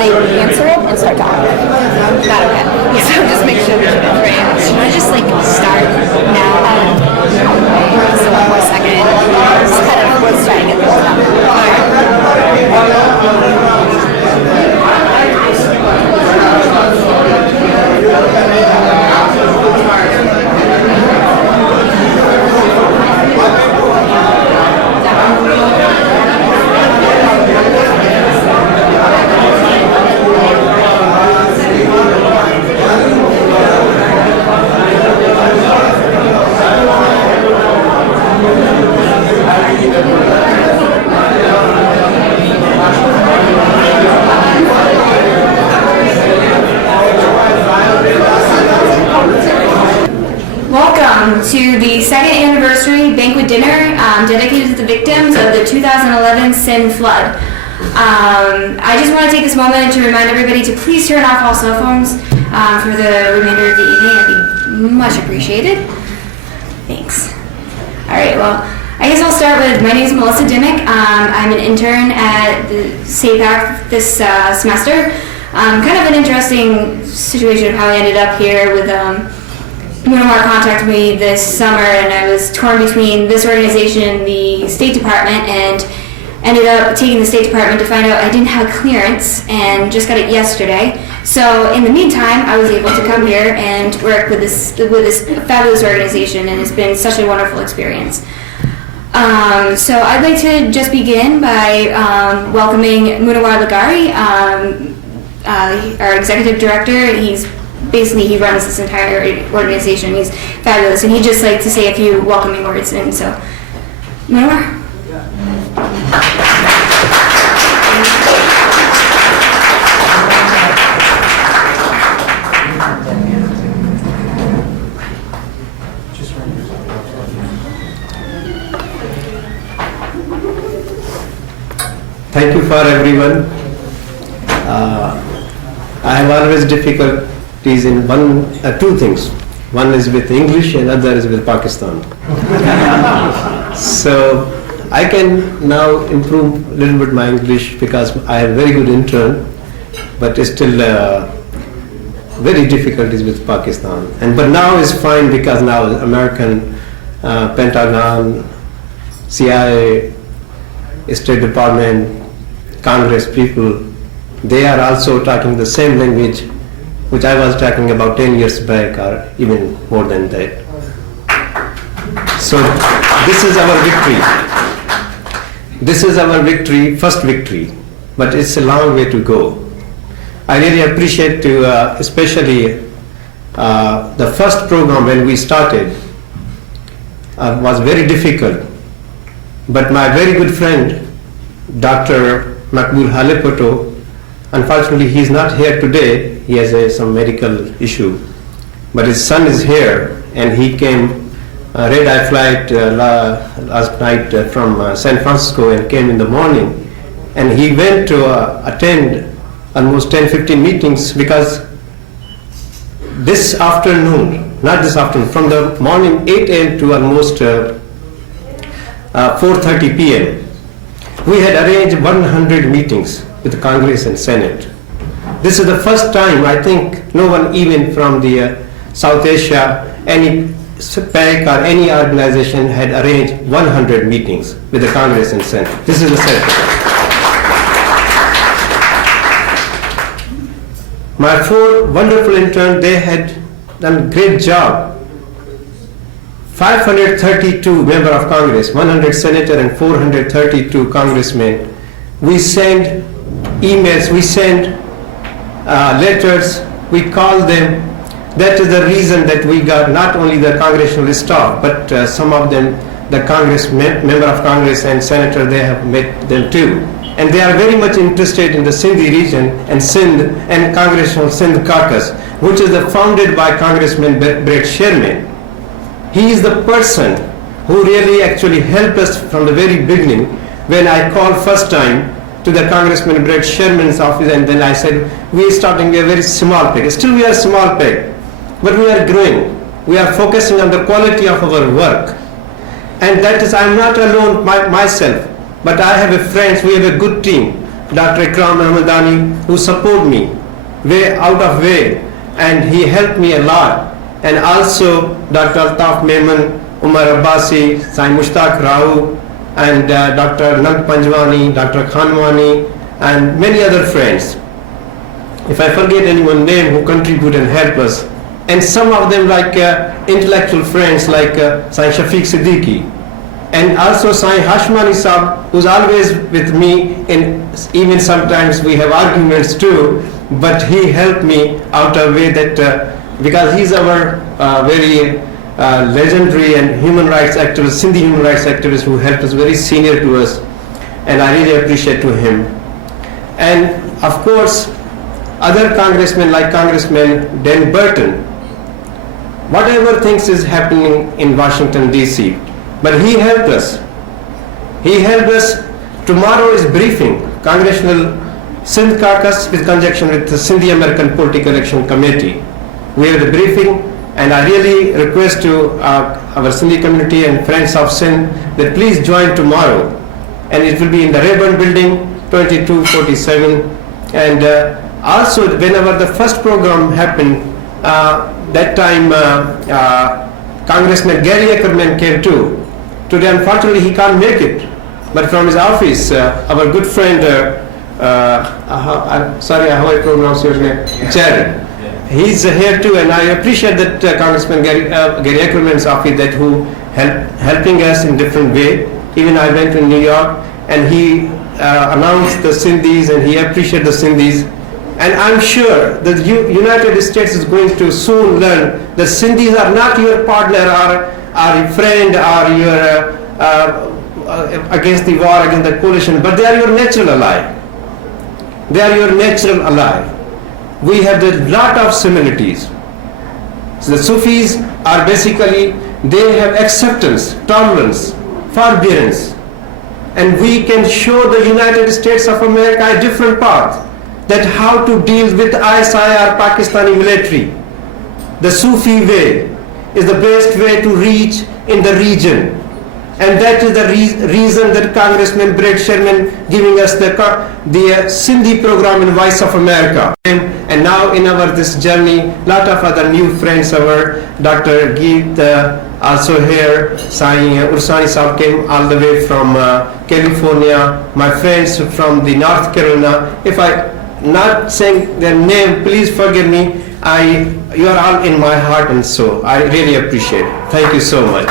they answer it and start talking. Not okay. Yeah. So just make sure that you're right. Should I just like start now? So one more second. Just kind of was trying to get this done. Welcome to the second anniversary banquet dinner dedicated to the victims of the 2011 Sin flood. I just want to take this moment to remind everybody to please turn off all cell phones for the remainder of the evening. That'd be much appreciated. Thanks. All right, well, I guess I'll start with, my name is Melissa Dimmick. I'm an intern at the Sapac this semester. Kind of an interesting situation of how I ended up here with Munawar contacted me this summer, and I was torn between this organization, the State Department, and ended up taking the State Department to find out I didn't have clearance, and just got it yesterday. So in the meantime, I was able to come here and work with this fabulous organization, and it's been such a wonderful experience. So I'd like to just begin by welcoming Munawar Lagari, our executive director. He runs this entire organization. He's fabulous, and he'd just like to say a few welcoming words. And so, Munawar. Thank you for everyone. I have always difficulties in two things. One is with English and other is with Pakistan. So I can now improve a little bit my English because I have very good intern, but it's still very difficulties with Pakistan. But now it's fine because now American Pentagon, CIA, State Department, Congress people, they are also talking the same language which I was talking about 10 years back or even more than that. So this is our victory. This is our victory, first victory, but it's a long way to go. I really appreciate especially the first program when we started was very difficult, but my very good friend, Dr. Makbul Halepoto, unfortunately, he is not here today. He has some medical issue, but his son is here, and he came red-eye flight last night from San Francisco and came in the morning, and he went to attend almost 10-15 meetings because this afternoon, not this afternoon, from the morning 8 a.m. to almost 4:30 p.m., we had arranged 100 meetings with the Congress and Senate. This is the first time, I think, no one even from the South Asia, any Sapac or any organization had arranged 100 meetings with the Congress and Senate. This is the second. My four wonderful interns, they had done a great job. 532 member of Congress, 100 senator and 432 congressmen. We send emails, we send letters, we call them. That is the reason that we got not only the congressional staff, but some of them, the member of Congress and senator, they have met them too. And they are very much interested in the Sindhi region and Sindh and Congressional Sindh Caucus, which is founded by Congressman Brett Sherman. He is the person who really actually helped us from the very beginning. When I called first time to the Congressman Brett Sherman's office, and then I said, we are starting a very small peg. Still we are small peg, but we are growing. We are focusing on the quality of our work. And that is, I'm not alone myself, but I have a friends, we have a good team. Dr. Ikram Ahmadani, who support me way out of way, and he helped me a lot. And also Dr. Altaf Memon, Umar Abbasi, Sai Mushtaq Rao, and Dr. Nand Panjwani, Dr. Khanwani, and many other friends. If I forget anyone's name who contribute and help us, and some of them like intellectual friends like Sai Shafiq Siddiqui, and also Sai Hashmani Saab, who's always with me, and even sometimes we have arguments too, but he helped me out of way that, because he's our very legendary and human rights activist, Sindhi human rights activist who helped us, very senior to us, and I really appreciate to him. And of course, other congressmen like Congressman Dan Burton, whatever things is happening in Washington DC, but he helped us. He helped us. Tomorrow is briefing, Congressional Sindh Caucus with conjunction with the Sindhi American Political Action Committee. We have the briefing, and I really request to our Sindhi community and friends of Sindh that please join tomorrow. And it will be in the Rayburn Building, 2247. And also, whenever the first program happened, that time Congressman Gary Ackerman came too. Today, unfortunately, he can't make it. But from his office, our good friend, I'm sorry, how I pronounce your name? Jerry. He's here too, and I appreciate that Congressman Gary Ackerman's office that who helping us in different way. Even I went to New York, and he announced the Sindhis, and he appreciated the Sindhis. And I'm sure that the United States is going to soon learn that Sindhis are not your partner or your friend or your against the war, against the coalition, but they are your natural ally. They are your natural ally. We have a lot of similarities. So the Sufis are basically, they have acceptance, tolerance, forbearance. And we can show the United States of America a different path, that how to deal with ISIR Pakistani military. The Sufi way is the best way to reach in the region. And that is the reason that Congressman Brett Sherman giving us the Sindhi program in Voice of America. And now in our this journey, lot of other new friends, our Dr. Geet also here, Sai Ursani Saab came all the way from California, my friends from the North Carolina. If I not saying their name, please forgive me. You are all in my heart and soul. I really appreciate it. Thank you so much.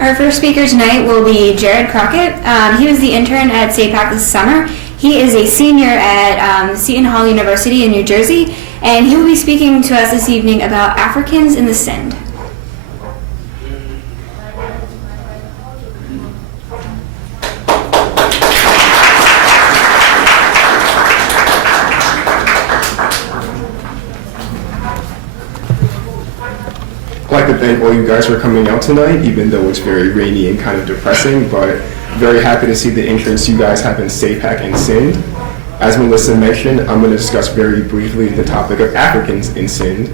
Our first speaker tonight will be Jared Crockett. He was the intern at Sapac this summer. He is a senior at Seton Hall University in New Jersey, and he will be speaking to us this evening about Africans in the Sindh. I'd like to thank all you guys for coming out tonight, even though it's very rainy and kind of depressing, but very happy to see the interest you guys have in Sapac and Sindh. As Melissa mentioned, I'm going to discuss very briefly the topic of Africans in Sindh.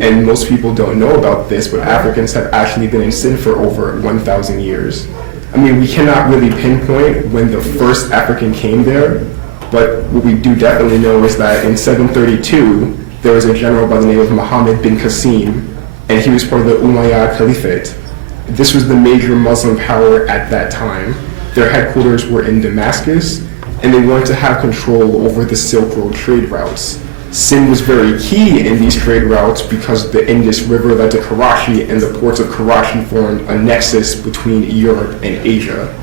And most people don't know about this, but Africans have actually been in Sindh for over 1,000 years. I mean, we cannot really pinpoint when the first African came there, but what we do definitely know is that in 732, there was a general by the name of Muhammad bin Qasim, and he was part of the Umayyad Caliphate. This was the major Muslim power at that time. Their headquarters were in Damascus, and they wanted to have control over the Silk Road trade routes. Sindh was very key in these trade routes because the Indus River led to Karachi, and the ports of Karachi formed a nexus between Europe and Asia.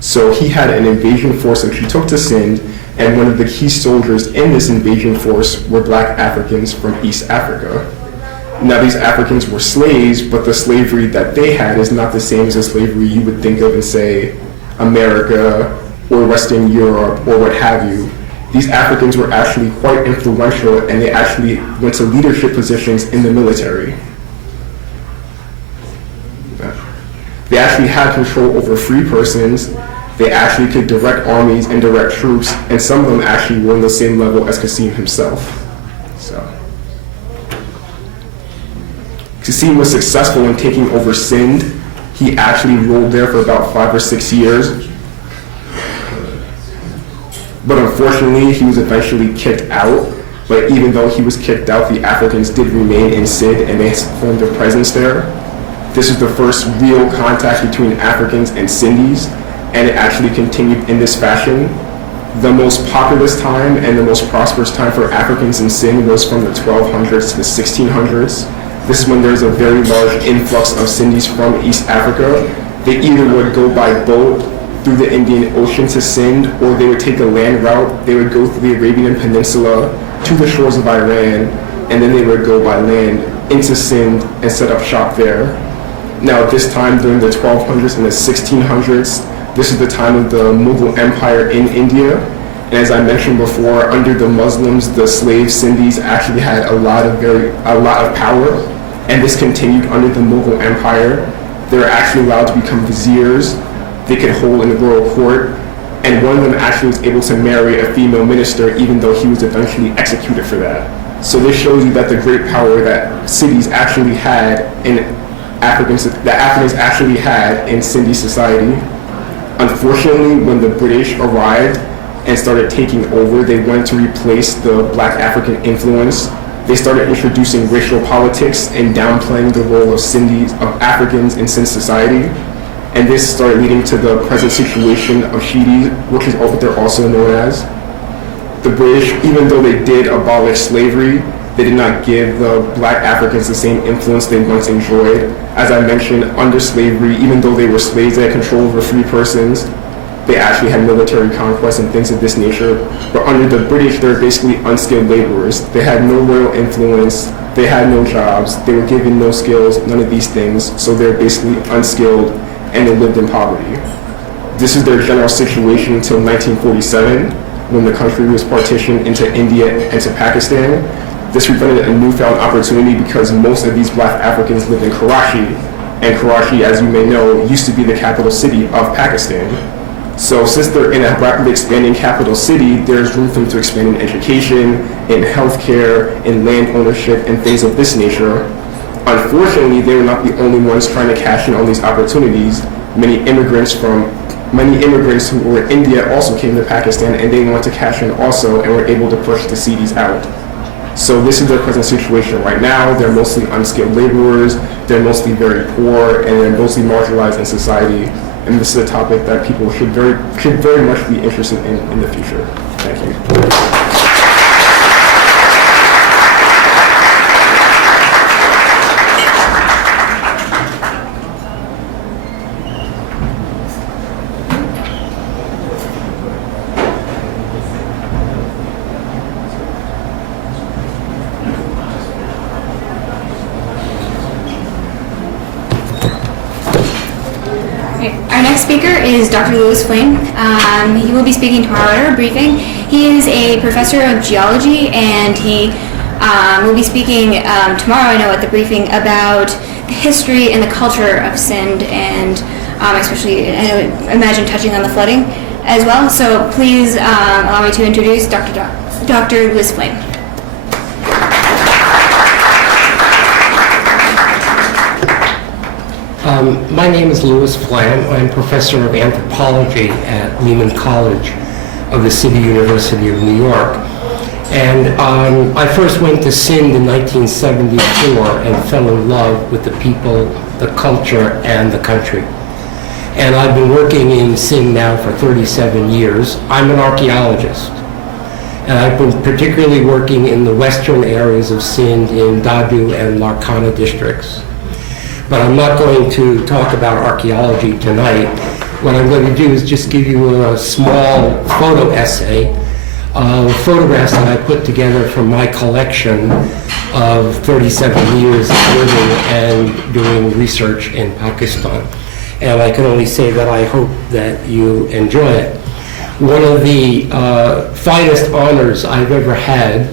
So he had an invasion force that he took to Sindh, and one of the key soldiers in this invasion force were black Africans from East Africa. Now, these Africans were slaves, but the slavery that they had is not the same as the slavery you would think of in, say, America or Western Europe or what have you. These Africans were actually quite influential, and they actually went to leadership positions in the military. They actually had control over free persons. They actually could direct armies and direct troops, and some of them actually were on the same level as Qasim himself. So, Qasim was successful in taking over Sindh. He actually ruled there for about 5 or 6 years. But unfortunately, he was eventually kicked out. But even though he was kicked out, the Africans did remain in Sindh and they formed a presence there. This is the first real contact between Africans and Sindhis, and it actually continued in this fashion. The most populous time and the most prosperous time for Africans in Sindh was from the 1200s to the 1600s. This is when there's a very large influx of Sindhis from East Africa. They either would go by boat through the Indian Ocean to Sindh, or they would take a land route. They would go through the Arabian Peninsula to the shores of Iran, and then they would go by land into Sindh and set up shop there. Now, at this time, during the 1200s and the 1600s, this is the time of the Mughal Empire in India. And as I mentioned before, under the Muslims, the slave Sindhis actually had a lot of power, and this continued under the Mughal Empire. They were actually allowed to become viziers. They could hold in the royal court, and one of them actually was able to marry a female minister, even though he was eventually executed for that. So this shows you that the great power that cities actually had in Africans actually had in Sindhi society. Unfortunately, when the British arrived and started taking over, they wanted to replace the black African influence. They started introducing racial politics and downplaying the role of Africans in Sindh society. And this started leading to the present situation of Shidi, which is what they're also known as. The British, even though they did abolish slavery, they did not give the black Africans the same influence they once enjoyed. As I mentioned, under slavery, even though they were slaves, they had control over free persons. They actually had military conquests and things of this nature. But under the British, they were basically unskilled laborers. They had no royal influence. They had no jobs. They were given no skills, none of these things. So they're basically unskilled, and they lived in poverty. This is their general situation until 1947, when the country was partitioned into India and to Pakistan. This presented a newfound opportunity because most of these black Africans lived in Karachi, and Karachi, as you may know, used to be the capital city of Pakistan. So since they're in a rapidly expanding capital city, there's room for them to expand in education, in healthcare, in land ownership, and things of this nature. Unfortunately, they were not the only ones trying to cash in on these opportunities. Many immigrants who were in India also came to Pakistan, and they wanted to cash in also, and were able to push the cities out. So this is their present situation right now. They're mostly unskilled laborers, they're mostly very poor, and they're mostly marginalized in society. And this is a topic that people should very much be interested in the future. Thank you. Our next speaker is Dr. Louis Flynn. He will be speaking tomorrow at our briefing. He is a professor of geology, and he will be speaking tomorrow, I know, at the briefing about the history and the culture of Sindh, and especially, I imagine, touching on the flooding as well. So please allow me to introduce Dr. Louis Flynn. My name is Louis Flam. I'm professor of anthropology at Lehman College of the City University of New York. And I first went to Sindh in 1974 and fell in love with the people, the culture, and the country. And I've been working in Sindh now for 37 years. I'm an archaeologist. And I've been particularly working in the western areas of Sindh in Dadu and Larkana districts. But I'm not going to talk about archaeology tonight. What I'm going to do is just give you a small photo essay of photographs that I put together from my collection of 37 years of living and doing research in Pakistan. And I can only say that I hope that you enjoy it. One of the finest honors I've ever had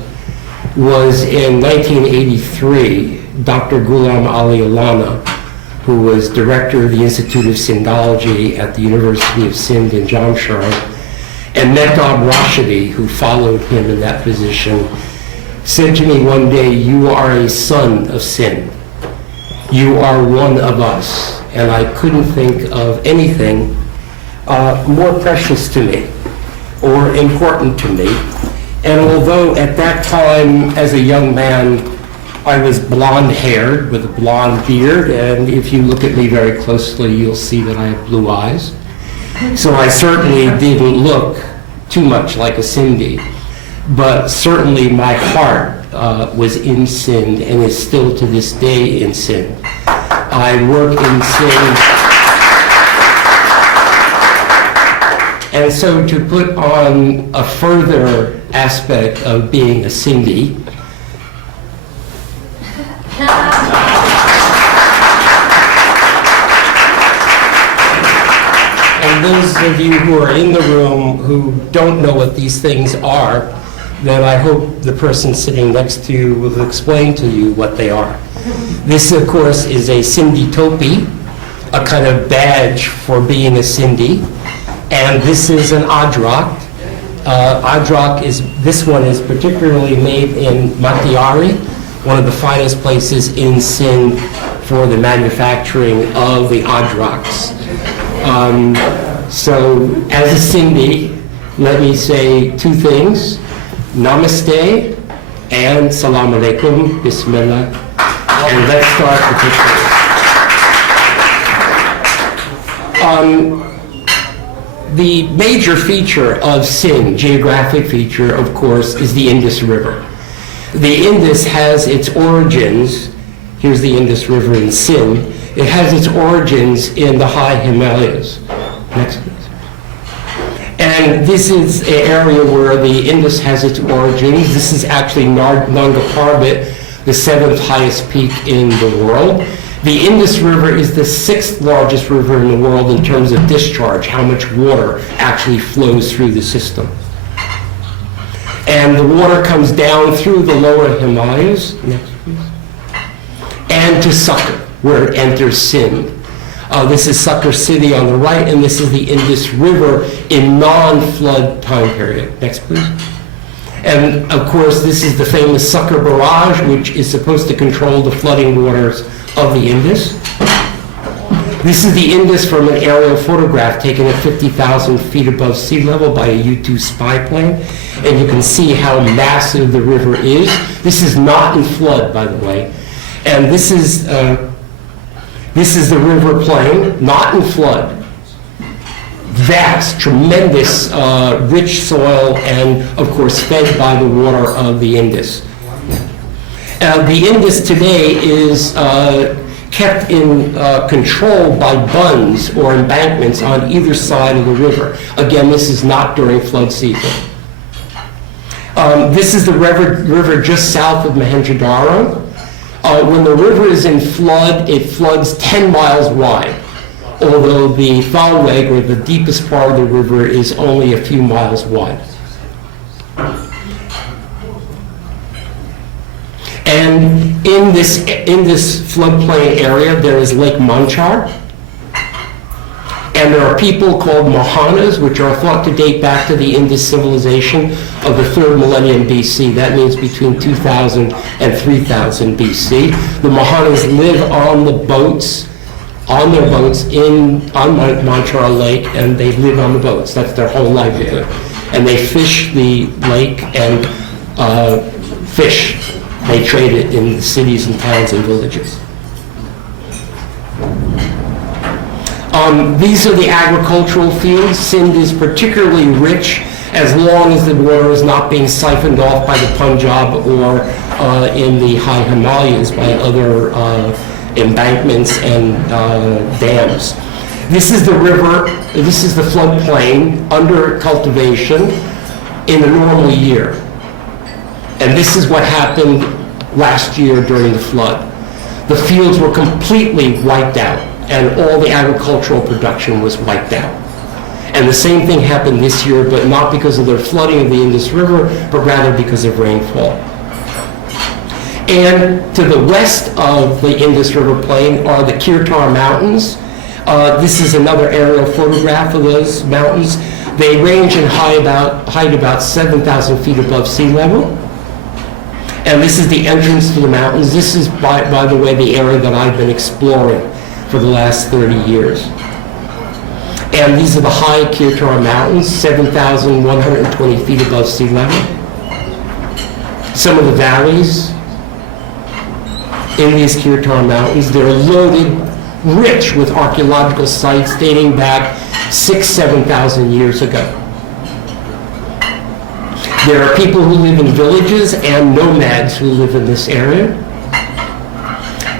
was in 1983. Dr. Ghulam Ali Allana, who was director of the Institute of Sindhology at the University of Sindh in Jamshid, and Mehtab Rashidi, who followed him in that position, said to me one day, "You are a son of Sindh." You are one of us. And I couldn't think of anything more precious to me or important to me. And although at that time, as a young man, I was blonde-haired with a blonde beard, and if you look at me very closely, you'll see that I have blue eyes. So I certainly didn't look too much like a Sindhi, but certainly my heart was in Sindh and is still to this day in Sindh. I work in Sindh. And so to put on a further aspect of being a Sindhi, and those of you who are in the room who don't know what these things are, then I hope the person sitting next to you will explain to you what they are. This, of course, is a Sindhi topi, a kind of badge for being a Sindhi. And this is an adrak. This one is particularly made in Matiari, one of the finest places in Sindh for the manufacturing of the adraks. So as a Sindhi, let me say two things: Namaste and Salam Alaikum, Bismillah. And let's start the pictures. The major feature of Sindh, geographic feature, of course, is the Indus River. The Indus has its origins, here's the Indus River in Sindh, it has its origins in the high Himalayas. Next, please. And this is an area where the Indus has its origins. This is actually Nanga Parbat, the 7th highest peak in the world. The Indus River is the 6th largest river in the world in terms of discharge, how much water actually flows through the system. And the water comes down through the lower Himalayas, next please, and to Suckur, where it enters Sindh. This is Suckur city on the right, and this is the Indus River in non-flood time period. Next, please. And of course, this is the famous Suckur Barrage, which is supposed to control the flooding waters of the Indus. This is the Indus from an aerial photograph taken at 50,000 feet above sea level by a U-2 spy plane. And you can see how massive the river is. This is not in flood, by the way. And this is the river plain, not in flood. Vast, tremendous, rich soil, and of course fed by the water of the Indus. The Indus today is kept in control by bunds or embankments on either side of the river. Again, this is not during flood season. This is the river just south of Mohenjo-daro. When the river is in flood, it floods 10 miles wide, although the Thalweg, or the deepest part of the river, is only a few miles wide. And in this floodplain area, there is Lake Manchar, and there are people called Mohanas, which are thought to date back to the Indus civilization of the 3rd millennium BC. That means between 2000 and 3000 BC. The Mohanas live on the boats, on their boats on Manchar Lake, and they live on the boats. That's their whole livelihood. And they fish the lake and fish. They trade it in the cities and towns and villages. These are the agricultural fields. Sindh is particularly rich as long as the water is not being siphoned off by the Punjab or in the high Himalayas by other embankments and dams. This is the river, this is the floodplain under cultivation in a normal year. And this is what happened last year during the flood. The fields were completely wiped out, and all the agricultural production was wiped out. And the same thing happened this year, but not because of the flooding of the Indus River, but rather because of rainfall. And to the west of the Indus River plain are the Kirtar Mountains. This is another aerial photograph of those mountains. They range in height about 7,000 feet above sea level. And this is the entrance to the mountains. This is, by the way, the area that I've been exploring for the last 30 years. And these are the high Kirtar Mountains, 7,120 feet above sea level. Some of the valleys in these Kirtar Mountains, they're loaded, rich with archaeological sites dating back 6,000, 7,000 years ago. There are people who live in villages and nomads who live in this area.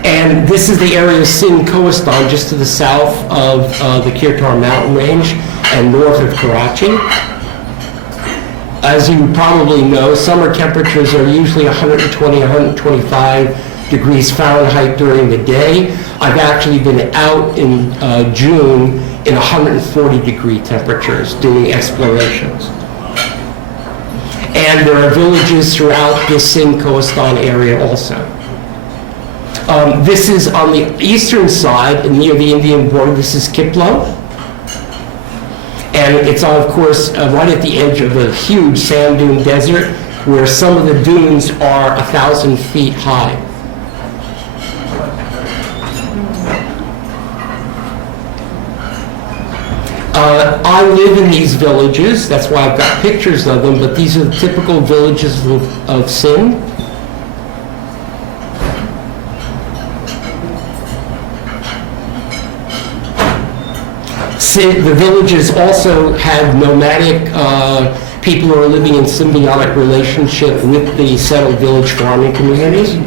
And this is the area of Sindh Kohistan, just to the south of the Kirtar mountain range and north of Karachi. As you probably know, summer temperatures are usually 120, 125 degrees Fahrenheit during the day. I've actually been out in June in 140 degree temperatures doing explorations. And there are villages throughout the Sindh Kohistan area also. This is on the eastern side, near the Indian border. This is Kiplo. And it's, of course, right at the edge of a huge sand dune desert where some of the dunes are 1,000 feet high. I live in these villages. That's why I've got pictures of them, but these are the typical villages of Sindh. The villages also have nomadic people who are living in symbiotic relationship with the settled village farming communities.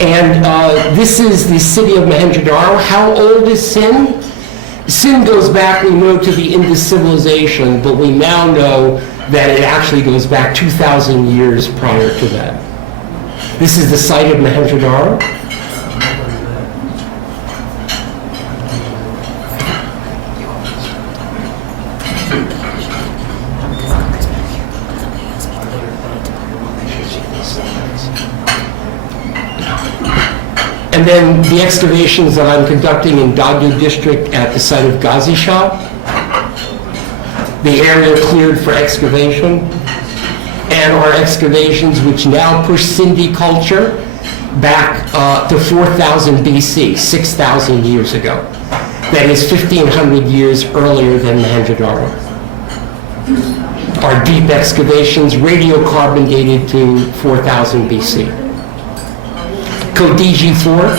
And this is the city of Mohenjo-daro. How old is Sindh? Sindh goes back, we know, to the Indus civilization, but we now know that it actually goes back 2,000 years prior to that. This is the site of Mohenjo-daro. And then the excavations that I'm conducting in Dadu district at the site of Ghazi Shah, the area cleared for excavation, and our excavations which now push Sindhi culture back to 4000 BC, 6,000 years ago. That is 1,500 years earlier than Mohenjo-daro. Our deep excavations, radiocarbon dated to 4000 BC. Kodiji Fort.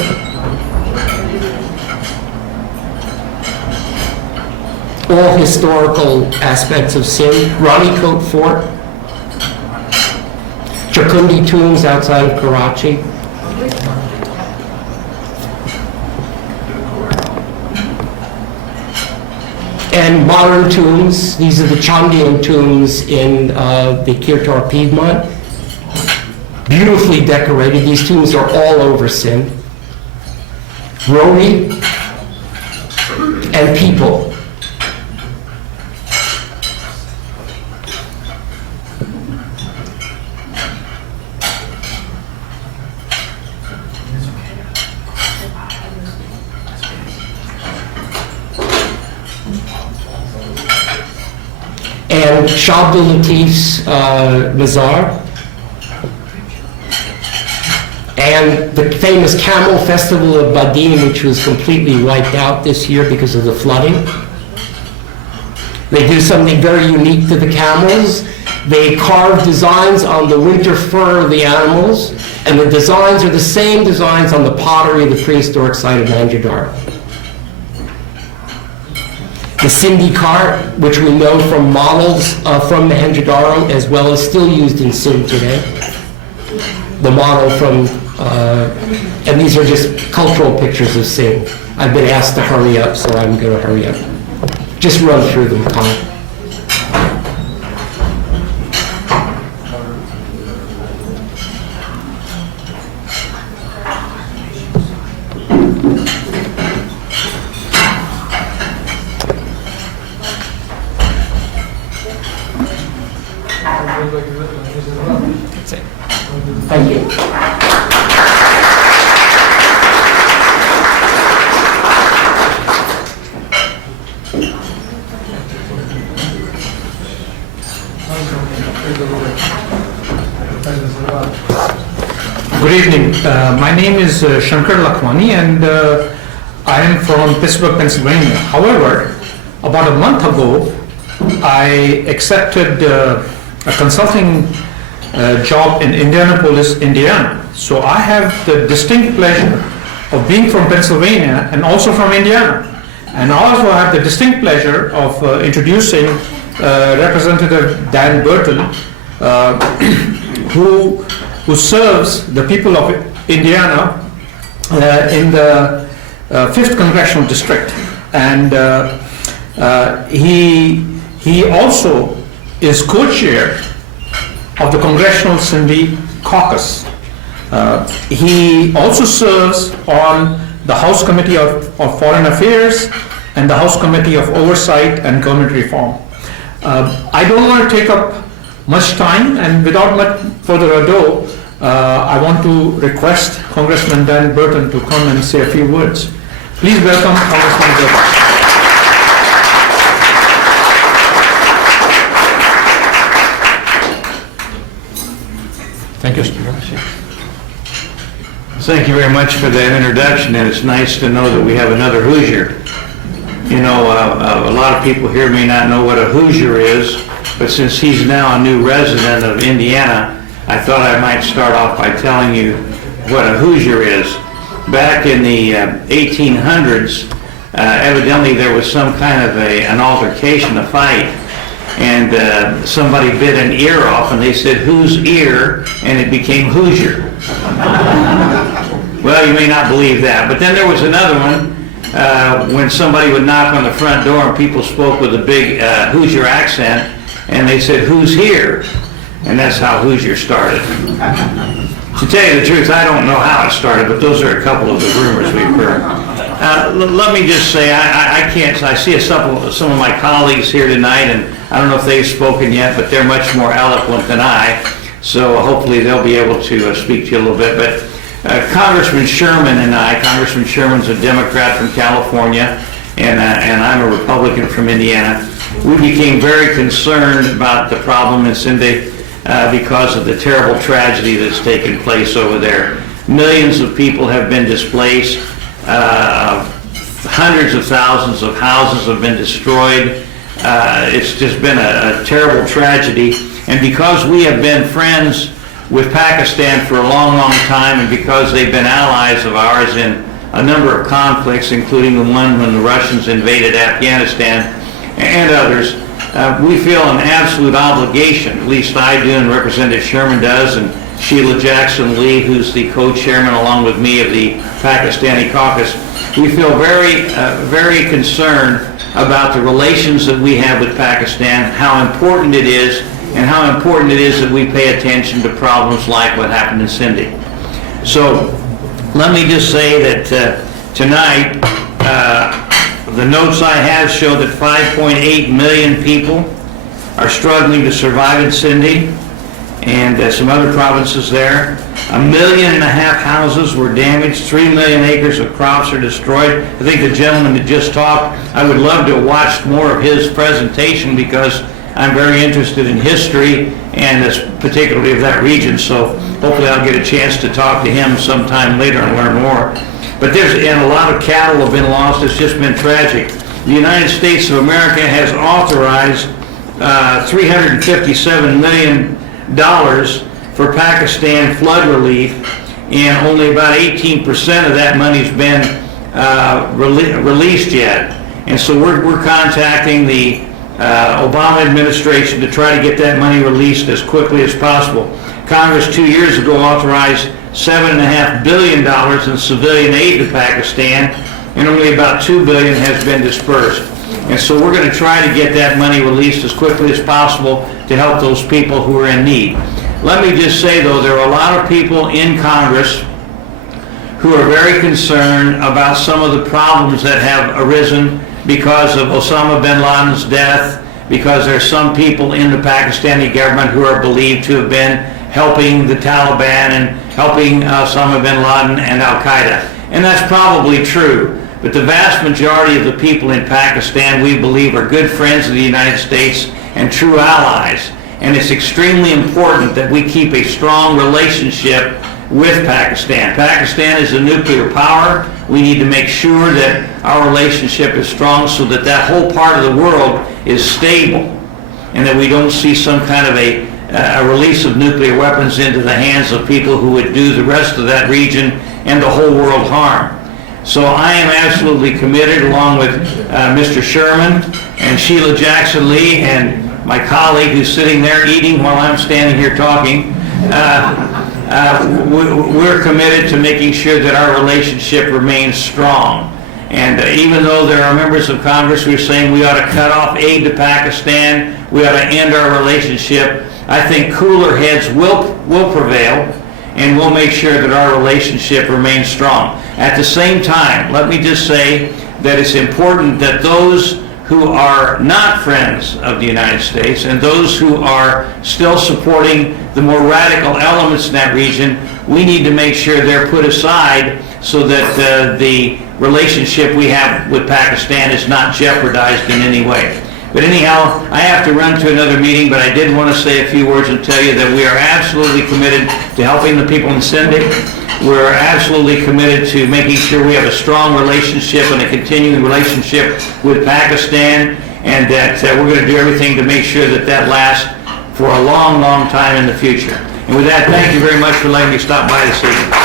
All historical aspects of Sindh. Ranikot Fort. Chakundi tombs outside of Karachi. And modern tombs. These are the Chandian tombs in the Kirtar Piedmont. Beautifully decorated. These tombs are all over Sindh. Rodi and people. And Shah Abdul Latif's Mazar. And the famous Camel Festival of Badin, which was completely wiped out this year because of the flooding. They do something very unique to the camels. They carve designs on the winter fur of the animals, and the designs are the same designs on the pottery of the prehistoric site of Mohenjo-daro. The Sindhi cart, which we know from models from Mohenjo-daro, as well as still used in Sindh today. The model from, and these are just cultural pictures of Sindh. I've been asked to hurry up, so I'm going to hurry up. Just run through them, Tom. Thank you. Good evening. My name is Shankar Lakhwani, and I am from Pittsburgh, Pennsylvania. However, about a month ago, I accepted a consulting job in Indianapolis, Indiana. So I have the distinct pleasure of being from Pennsylvania and also from Indiana. And I also have the distinct pleasure of introducing Representative Dan Burton, who serves the people of Indiana in the 5th Congressional District. And he also is co-chair of the Congressional Sindhi Caucus. He also serves on the House Committee of Foreign Affairs and the House Committee of Oversight and Government Reform. I don't want to take up much time, and without much further ado, I want to request Congressman Dan Burton to come and say a few words. Please welcome Congressman Burton. Thank you. Thank you very much for that introduction, and it's nice to know that we have another Hoosier. You know, a lot of people here may not know what a Hoosier is, but since he's now a new resident of Indiana, I thought I might start off by telling you what a Hoosier is. Back in the 1800s, evidently there was some kind of an altercation, a fight, and somebody bit an ear off, and they said, "Whose ear?" and it became Hoosier. Well, you may not believe that, but then there was another one when somebody would knock on the front door and people spoke with a big Hoosier accent, and they said, "Who's here?" and that's how Hoosier started. To tell you the truth, I don't know how it started, but those are a couple of the rumors we've heard. Let me just say, I can't. I see some of my colleagues here tonight, and I don't know if they've spoken yet, but they're much more eloquent than I, so hopefully they'll be able to speak to you a little bit. But Congressman Sherman and I, Congressman Sherman's a Democrat from California, and I'm a Republican from Indiana. We became very concerned about the problem in Cindy because of the terrible tragedy that's taken place over there. Millions of people have been displaced. Hundreds of thousands of houses have been destroyed. It's just been a terrible tragedy. And because we have been friends with Pakistan for a long, long time, and because they've been allies of ours in a number of conflicts, including the one when the Russians invaded Afghanistan and others, we feel an absolute obligation, at least I do and Representative Sherman does, and Sheila Jackson Lee, who's the co-chairman along with me of the Pakistani caucus. We feel very concerned about the relations that we have with Pakistan, how important it is, and how important it is that we pay attention to problems like what happened in Sindhi. So let me just say that tonight, the notes I have show that 5.8 million people are struggling to survive in Sindhi and some other provinces there. 1.5 million houses were damaged, 3 million acres of crops are destroyed. I think the gentleman that just talked, I would love to have watched more of his presentation because I'm very interested in history and particularly of that region, so hopefully I'll get a chance to talk to him sometime later and learn more. But and a lot of cattle have been lost. It's just been tragic. The United States of America has authorized $357 million for Pakistan flood relief, and only about 18% of that money's been released yet. And so we're contacting the Obama administration to try to get that money released as quickly as possible. Congress 2 years ago authorized $7.5 billion in civilian aid to Pakistan, and only about $2 billion has been dispersed. And so we're going to try to get that money released as quickly as possible to help those people who are in need. Let me just say, though, there are a lot of people in Congress who are very concerned about some of the problems that have arisen because of Osama bin Laden's death, because there are some people in the Pakistani government who are believed to have been helping the Taliban and helping Osama bin Laden and Al-Qaeda. And that's probably true. But the vast majority of the people in Pakistan, we believe, are good friends of the United States and true allies. and it's extremely important that we keep a strong relationship with Pakistan. Pakistan is a nuclear power. We need to make sure that our relationship is strong so that that whole part of the world is stable and that we don't see some kind of a release of nuclear weapons into the hands of people who would do the rest of that region and the whole world harm. So I am absolutely committed, along with Mr. Sherman and Sheila Jackson Lee and my colleague who's sitting there eating while I'm standing here talking. We're committed to making sure that our relationship remains strong. And even though there are members of Congress who are saying we ought to cut off aid to Pakistan, we ought to end our relationship, I think cooler heads will prevail, and we'll make sure that our relationship remains strong. At the same time, let me just say that it's important that those who are not friends of the United States and those who are still supporting the more radical elements in that region, we need to make sure they're put aside so that the relationship we have with Pakistan is not jeopardized in any way. But anyhow, I have to run to another meeting, but I did want to say a few words and tell you that we are absolutely committed to helping the people in Sindh. We're absolutely committed to making sure we have a strong relationship and a continuing relationship with Pakistan, and that we're going to do everything to make sure that that lasts for a long, long time in the future. And with that, thank you very much for letting me stop by this evening.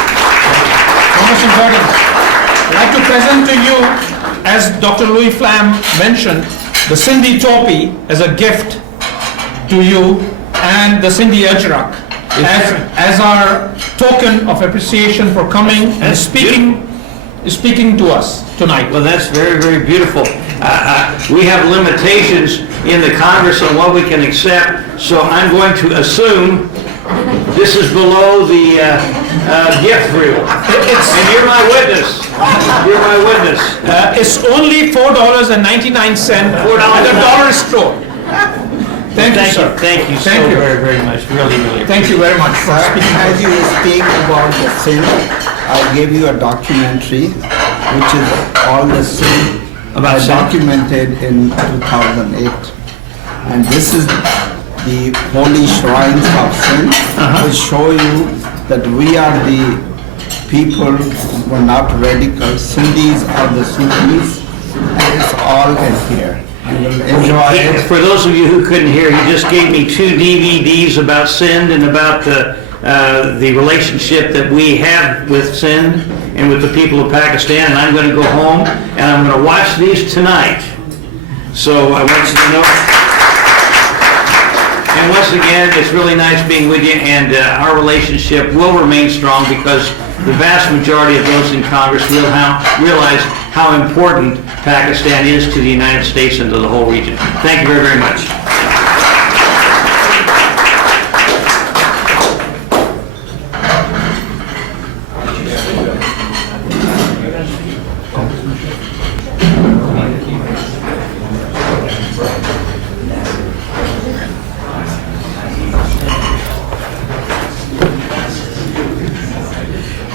Congressman Gordon, I'd like to present to you, as Dr. Louis Flam mentioned, the Sindhi topi as a gift to you, and the Sindhi ajrak as our token of appreciation for coming and speaking to us tonight. Well, that's very, very beautiful. We have limitations in the Congress on what we can accept, so I'm going to assume this is below the gift rule. And you're my witness. You're my witness. It's only $4.99 at the dollar store. Thank you, sir. Thank you so very, very much. Really, really. Thank you very much for speaking. As you speak about the sin, I gave you a documentary which is all the sin About sin? documented in 2008. And this is the holy shrines of sin, which show you that we are the people who are not radical. Sindhis are the Sufis, and it's all in here. You will enjoy it. For those of you who couldn't hear, he just gave me 2 DVDs about Sindh and about the relationship that we have with Sindh and with the people of Pakistan. And I'm going to go home and I'm going to watch these tonight. So I want you to know. And once again, it's really nice being with you, and our relationship will remain strong because the vast majority of those in Congress realize how important Pakistan is to the United States and to the whole region. Thank you very, very much.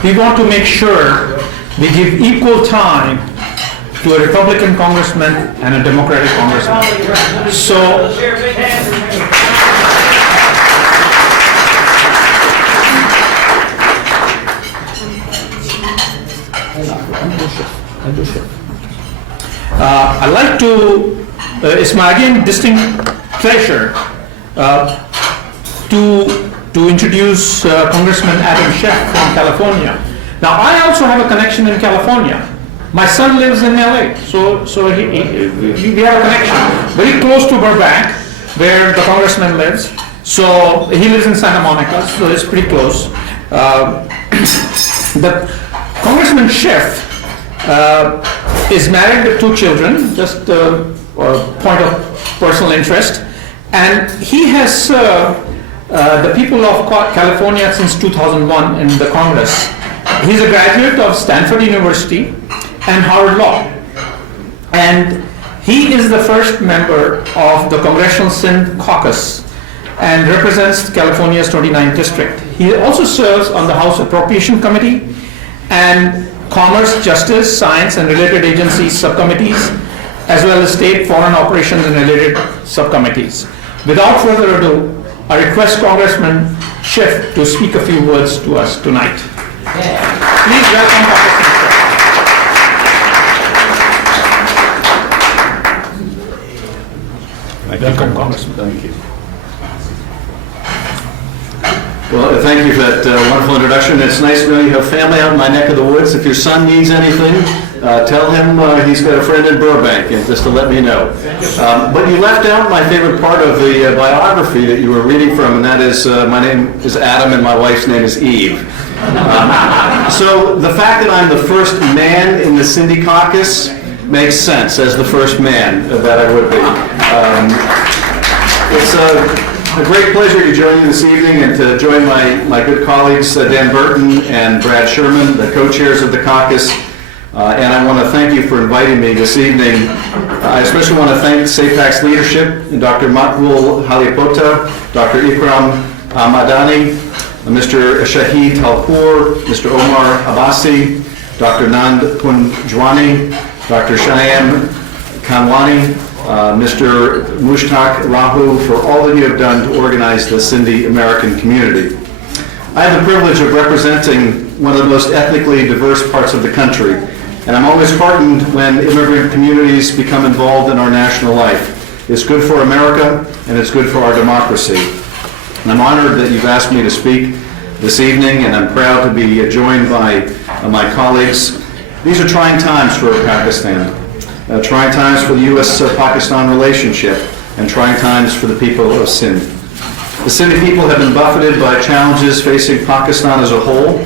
We want to make sure we give equal time to a Republican congressman and a Democratic congressman. So, I'd like to, it's my again distinct pleasure to introduce Congressman Adam Schiff from California. Now, I also have a connection in California. My son lives in LA, so we have a connection very close to Burbank, where the congressman lives. So he lives in Santa Monica, so it's pretty close. The Congressman Schiff is married with 2 children, just a point of personal interest, and he has served the people of California since 2001 in the Congress. He's a graduate of Stanford University and Harvard Law. And he is the first member of the Congressional Sindh Caucus and represents California's 29th district. He also serves on the House Appropriation Committee and Commerce, Justice, Science and Related Agencies subcommittees, as well as State Foreign Operations and Related subcommittees. Without further ado, I request Congressman Schiff to speak a few words to us tonight. Please welcome Congressman Schiff. Welcome, Congressman. Thank you. Well, thank you for that wonderful introduction. It's nice to know you have family out in my neck of the woods. If your son needs anything, tell him he's got a friend in Burbank, and just to let me know. But you left out my favorite part of the biography that you were reading from, and that is my name is Adam and my wife's name is Eve. So the fact that I'm the first man in the Cindy caucus makes sense as the first man that I would be. It's a great pleasure to join you this evening and to join my good colleagues Dan Burton and Brad Sherman, the co-chairs of the caucus. And I want to thank you for inviting me this evening. I especially want to thank Sapac's leadership, Dr. Makbul Halipota, Dr. Ikram Ahmadani, Mr. Shahid Talpour, Mr. Omar Abbasi, Dr. Nand Punjwani, Dr. Cheyenne Kanwani, Mr. Mushtaq Rahu, for all that you have done to organize the Sindhi American community. I have the privilege of representing one of the most ethnically diverse parts of the country, and I'm always heartened when immigrant communities become involved in our national life. It's good for America, and it's good for our democracy. And I'm honored that you've asked me to speak this evening, and I'm proud to be joined by my colleagues. These are trying times for Pakistan, trying times for the U.S.-Pakistan relationship, and trying times for the people of Sindh. The Sindhi people have been buffeted by challenges facing Pakistan as a whole,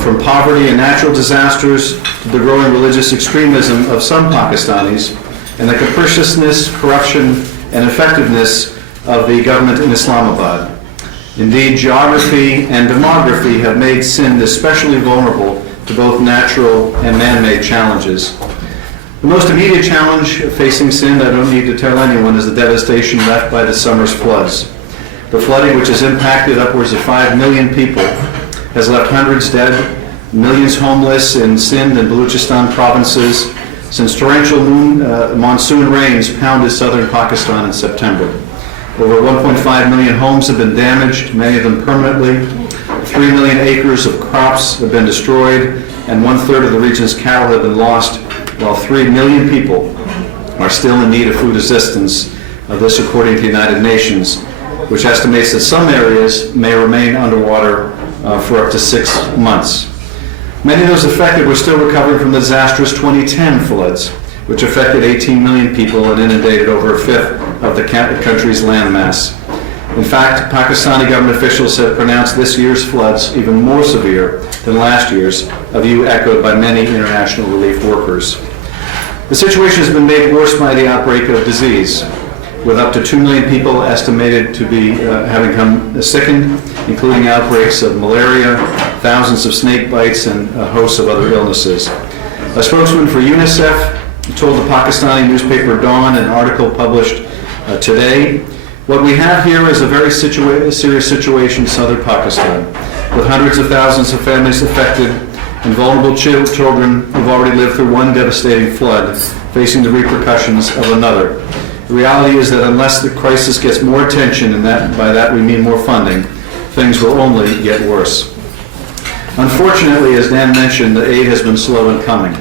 from poverty and natural disasters to the growing religious extremism of some Pakistanis, and the capriciousness, corruption, and effectiveness of the government in Islamabad. Indeed, geography and demography have made Sindh especially vulnerable to both natural and man-made challenges. The most immediate challenge facing Sindh, I don't need to tell anyone, is the devastation left by the summer's floods. The flooding, which has impacted upwards of 5 million people, has left hundreds dead, millions homeless in Sindh and Balochistan provinces since torrential monsoon rains pounded southern Pakistan in September. Over 1.5 million homes have been damaged, many of them permanently. 3 million acres of crops have been destroyed, and 1/3 of the region's cattle have been lost, while 3 million people are still in need of food assistance. This according to the United Nations, which estimates that some areas may remain underwater for up to 6 months. Many of those affected were still recovering from the disastrous 2010 floods, which affected 18 million people and inundated over 1/5 of the country's landmass. In fact, Pakistani government officials have pronounced this year's floods even more severe than last year's, a view echoed by many international relief workers. The situation has been made worse by the outbreak of disease, with up to 2 million people estimated to be having become sickened, including outbreaks of malaria, thousands of snake bites, and a host of other illnesses. A spokesman for UNICEF told the Pakistani newspaper Dawn, an article published today, what we have here is a very serious situation in southern Pakistan, with hundreds of thousands of families affected and vulnerable children who've already lived through one devastating flood, facing the repercussions of another. The reality is that unless the crisis gets more attention, and by that we mean more funding, things will only get worse. Unfortunately, as Dan mentioned, the aid has been slow in coming.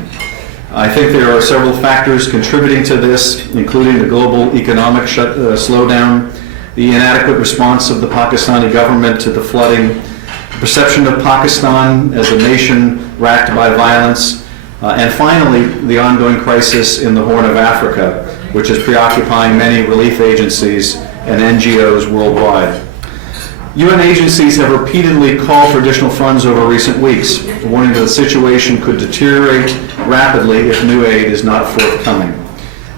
I think there are several factors contributing to this, including the global economic slowdown, the inadequate response of the Pakistani government to the flooding, the perception of Pakistan as a nation racked by violence, and finally, the ongoing crisis in the Horn of Africa, which is preoccupying many relief agencies and NGOs worldwide. UN agencies have repeatedly called for additional funds over recent weeks, warning that the situation could deteriorate rapidly if new aid is not forthcoming.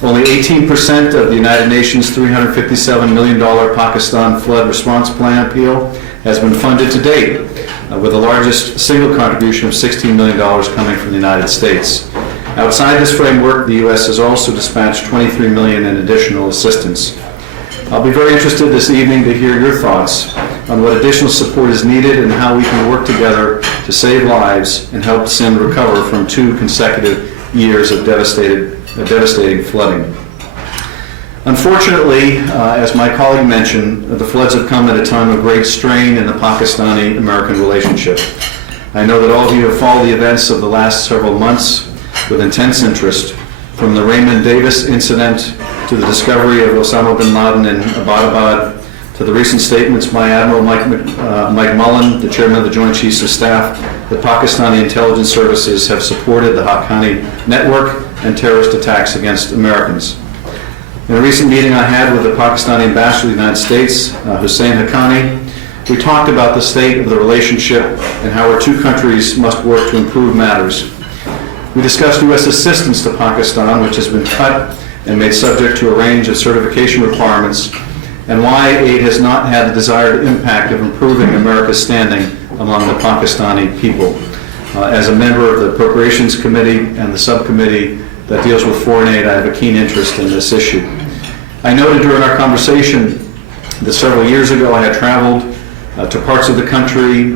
Only 18% of the United Nations' $357 million Pakistan flood response plan appeal has been funded to date, with the largest single contribution of $16 million coming from the United States. Outside this framework, the U.S. has also dispatched $23 million in additional assistance. I'll be very interested this evening to hear your thoughts on what additional support is needed and how we can work together to save lives and help Sindh recover from 2 consecutive years of devastating flooding. Unfortunately, as my colleague mentioned, the floods have come at a time of great strain in the Pakistani-American relationship. I know that all of you have followed the events of the last several months with intense interest, from the Raymond Davis incident to the discovery of Osama bin Laden in Abbottabad, to the recent statements by Admiral Mike Mullen, the chairman of the Joint Chiefs of Staff, that Pakistani intelligence services have supported the Haqqani network and terrorist attacks against Americans. In a recent meeting I had with the Pakistani ambassador to the United States, Hussein Haqqani, we talked about the state of the relationship and how our two countries must work to improve matters. We discussed U.S. assistance to Pakistan, which has been cut and made subject to a range of certification requirements, and why aid has not had the desired impact of improving America's standing among the Pakistani people. As a member of the Appropriations Committee and the subcommittee that deals with foreign aid, I have a keen interest in this issue. I noted during our conversation that several years ago I had traveled to parts of the country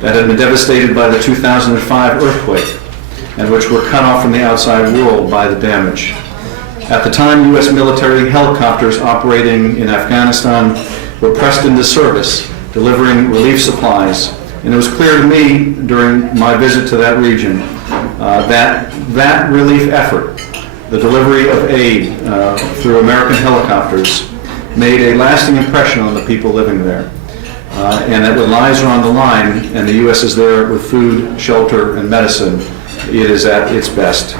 that had been devastated by the 2005 earthquake and which were cut off from the outside world by the damage. At the time, U.S. military helicopters operating in Afghanistan were pressed into service, delivering relief supplies. And it was clear to me during my visit to that region that relief effort, the delivery of aid through American helicopters, made a lasting impression on the people living there. And that when lives are on the line and the U.S. is there with food, shelter, and medicine, it is at its best.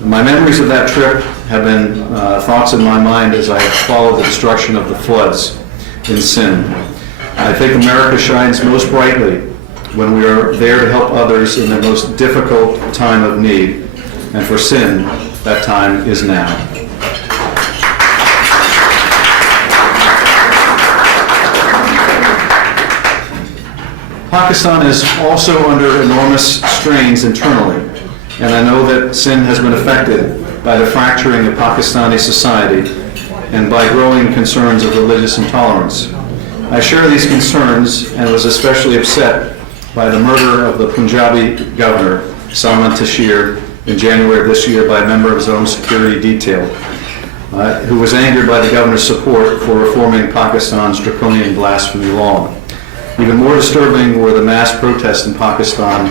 My memories of that trip have been thoughts in my mind as I have followed the destruction of the floods in Sindh. I think America shines most brightly when we are there to help others in their most difficult time of need. And for Sindh, that time is now. Pakistan is also under enormous strains internally, and I know that Sindh has been affected by the fracturing of Pakistani society and by growing concerns of religious intolerance. I share these concerns and was especially upset by the murder of the Punjabi governor, Salman Taseer, in January of this year by a member of his own security detail, who was angered by the governor's support for reforming Pakistan's draconian blasphemy law. Even more disturbing were the mass protests in Pakistan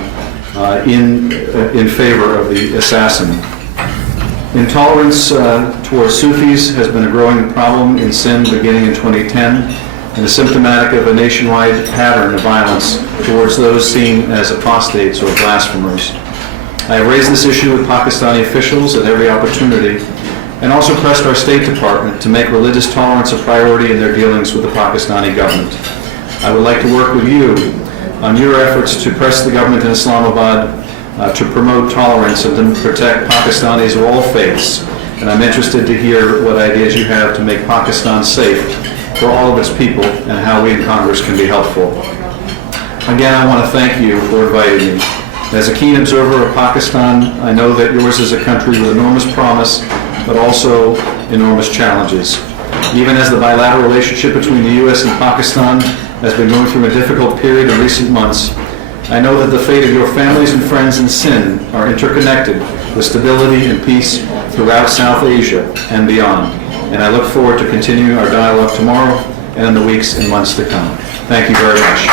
in favor of the assassin. Intolerance towards Sufis has been a growing problem in Sindh beginning in 2010 and is symptomatic of a nationwide pattern of violence towards those seen as apostates or blasphemers. I have raised this issue with Pakistani officials at every opportunity and also pressed our State Department to make religious tolerance a priority in their dealings with the Pakistani government. I would like to work with you on your efforts to press the government in Islamabad to promote tolerance and to protect Pakistanis of all faiths. And I'm interested to hear what ideas you have to make Pakistan safe for all of its people and how we in Congress can be helpful. Again, I want to thank you for inviting me. As a keen observer of Pakistan, I know that yours is a country with enormous promise, but also enormous challenges. Even as the bilateral relationship between the U.S. and Pakistan has been going through a difficult period in recent months, I know that the fate of your families and friends in Sindh are interconnected with stability and peace throughout South Asia and beyond. And I look forward to continuing our dialogue tomorrow and in the weeks and months to come. Thank you very much.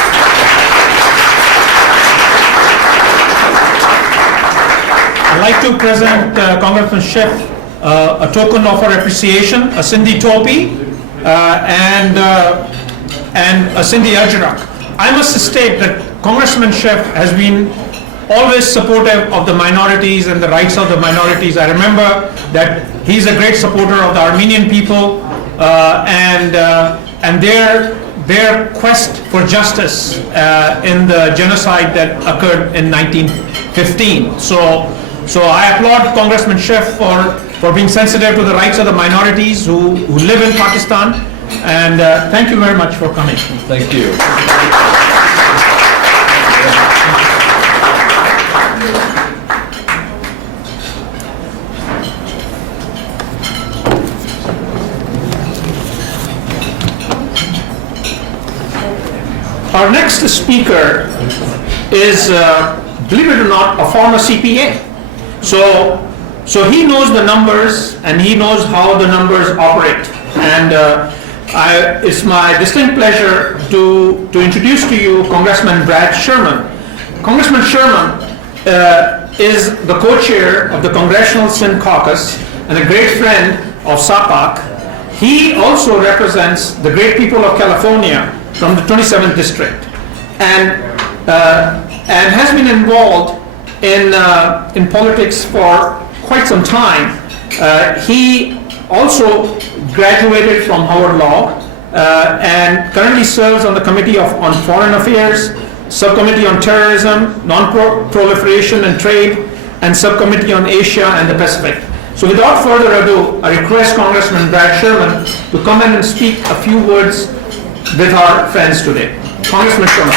I'd like to present Congressman Schiff a token of our appreciation, a Sindhi topi and a Sindhi ajrak. I must state that Congressman Schiff has been always supportive of the minorities and the rights of the minorities. I remember that he's a great supporter of the Armenian people and their quest for justice in the genocide that occurred in 1915. So I applaud Congressman Schiff for being sensitive to the rights of the minorities who live in Pakistan. And thank you very much for coming. Thank you. Our next speaker is, believe it or not, a former CPA. So So he knows the numbers and he knows how the numbers operate. And it's my distinct pleasure to introduce to you Congressman Brad Sherman. Congressman Sherman is the co-chair of the Congressional Sin Caucus and a great friend of Sapac. He also represents the great people of California from the 27th district, and has been involved in politics for quite some time. He also graduated from Howard Law and currently serves on the Committee on Foreign Affairs, Subcommittee on Terrorism, Non-Proliferation and Trade, and Subcommittee on Asia and the Pacific. So without further ado, I request Congressman Brad Sherman to come in and speak a few words with our friends today. Congressman Sherman.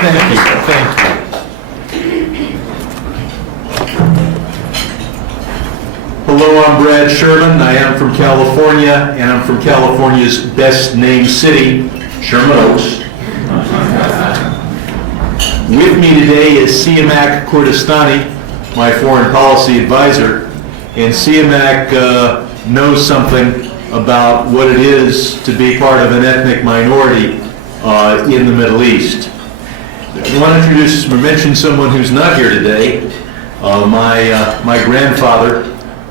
Thank you. Hello, I'm Brad Sherman. I am from California, and I'm from California's best named city, Sherman Oaks. With me today is Sapac Kurdistani, my foreign policy advisor, and Sapac knows something about what it is to be part of an ethnic minority in the Middle East. I want to introduce or mention someone who's not here today, my grandfather,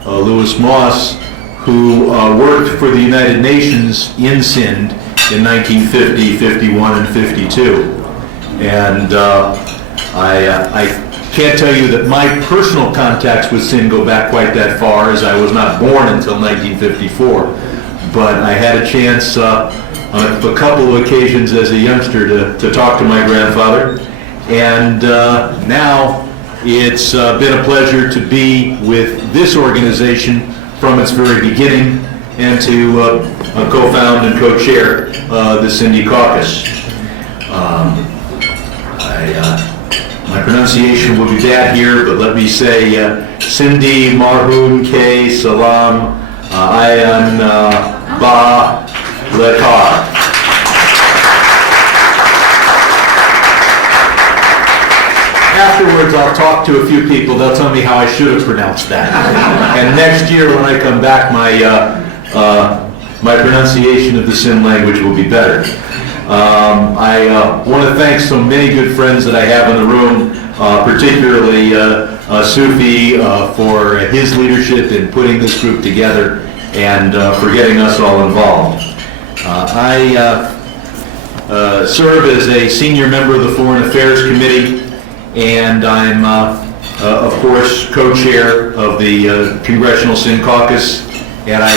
Louis Moss, who worked for the United Nations in Sindh in 1950, 51, and 52. And I can't tell you that my personal contacts with Sindh go back quite that far, as I was not born until 1954. But I had a chance on a couple of occasions as a youngster to talk to my grandfather. And now it's been a pleasure to be with this organization from its very beginning and to co-found and co-chair the Sindhi Caucus. My pronunciation will be bad here, but let me say Sindhi Marhoon K Salam Ayan Ba Lekar. Afterwards, I'll talk to a few people. They'll tell me how I should have pronounced that. And next year, when I come back, my pronunciation of the Sindh language will be better. I want to thank so many good friends that I have in the room, particularly Sufi for his leadership in putting this group together and for getting us all involved. I serve as a senior member of the Foreign Affairs Committee, and I'm, of course, co-chair of the Congressional Sin Caucus, and I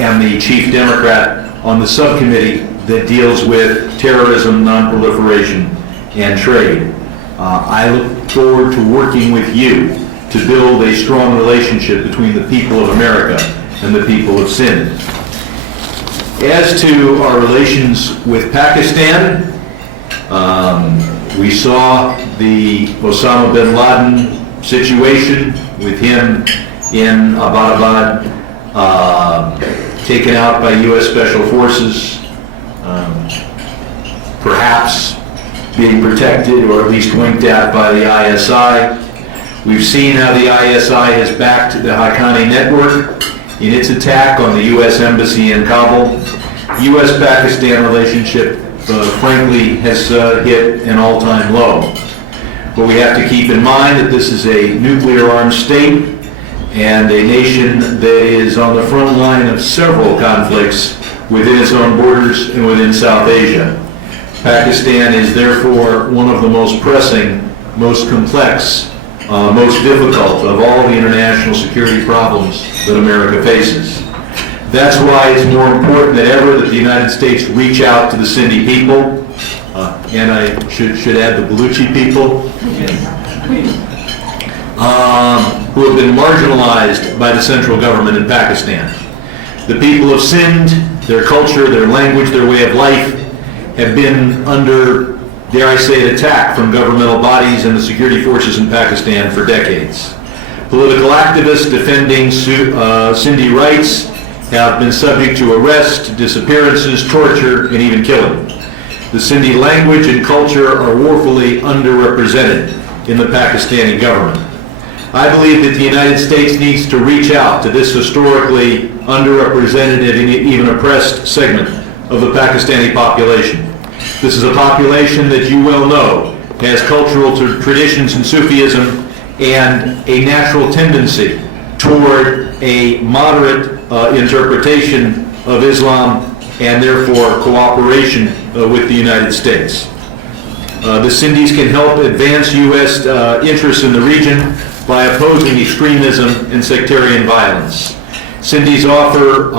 am the chief Democrat on the subcommittee that deals with terrorism, non-proliferation, and trade. I look forward to working with you to build a strong relationship between the people of America and the people of Sindh. As to our relations with Pakistan, we saw the Osama bin Laden situation with him in Abbottabad, taken out by U.S. Special Forces, perhaps being protected or at least winked at by the ISI. We've seen how the ISI has backed the Haqqani network in its attack on the U.S. Embassy in Kabul. U.S.-Pakistan relationship, frankly, has hit an all-time low. But we have to keep in mind that this is a nuclear-armed state and a nation that is on the front line of several conflicts within its own borders and within South Asia. Pakistan is therefore one of the most pressing, most complex, most difficult of all the international security problems that America faces. That's why it's more important than ever that the United States reach out to the Sindhi people, and I should add the Baluchi people, who have been marginalized by the central government in Pakistan. The people of Sindh, their culture, their language, their way of life, have been under, dare I say, attack from governmental bodies and the security forces in Pakistan for decades. Political activists defending Sindhi rights have been subject to arrest, disappearances, torture, and even killing. The Sindhi language and culture are woefully underrepresented in the Pakistani government. I believe that the United States needs to reach out to this historically underrepresented and even oppressed segment of the Pakistani population. This is a population that you well know has cultural traditions in Sufism and a natural tendency toward a moderate interpretation of Islam and therefore cooperation with the United States. The Sindhis can help advance U.S. interests in the region by opposing extremism and sectarian violence. Sindhis offer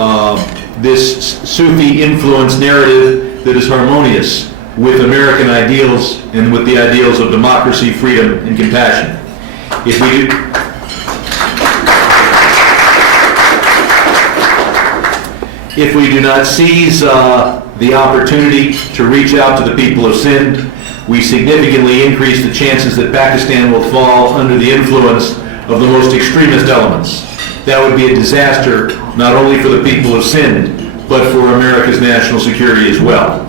this Sufi-influenced narrative that is harmonious with American ideals and with the ideals of democracy, freedom, and compassion. If we do not seize the opportunity to reach out to the people of Sindh, we significantly increase the chances that Pakistan will fall under the influence of the most extremist elements. That would be a disaster not only for the people of Sindh, but for America's national security as well.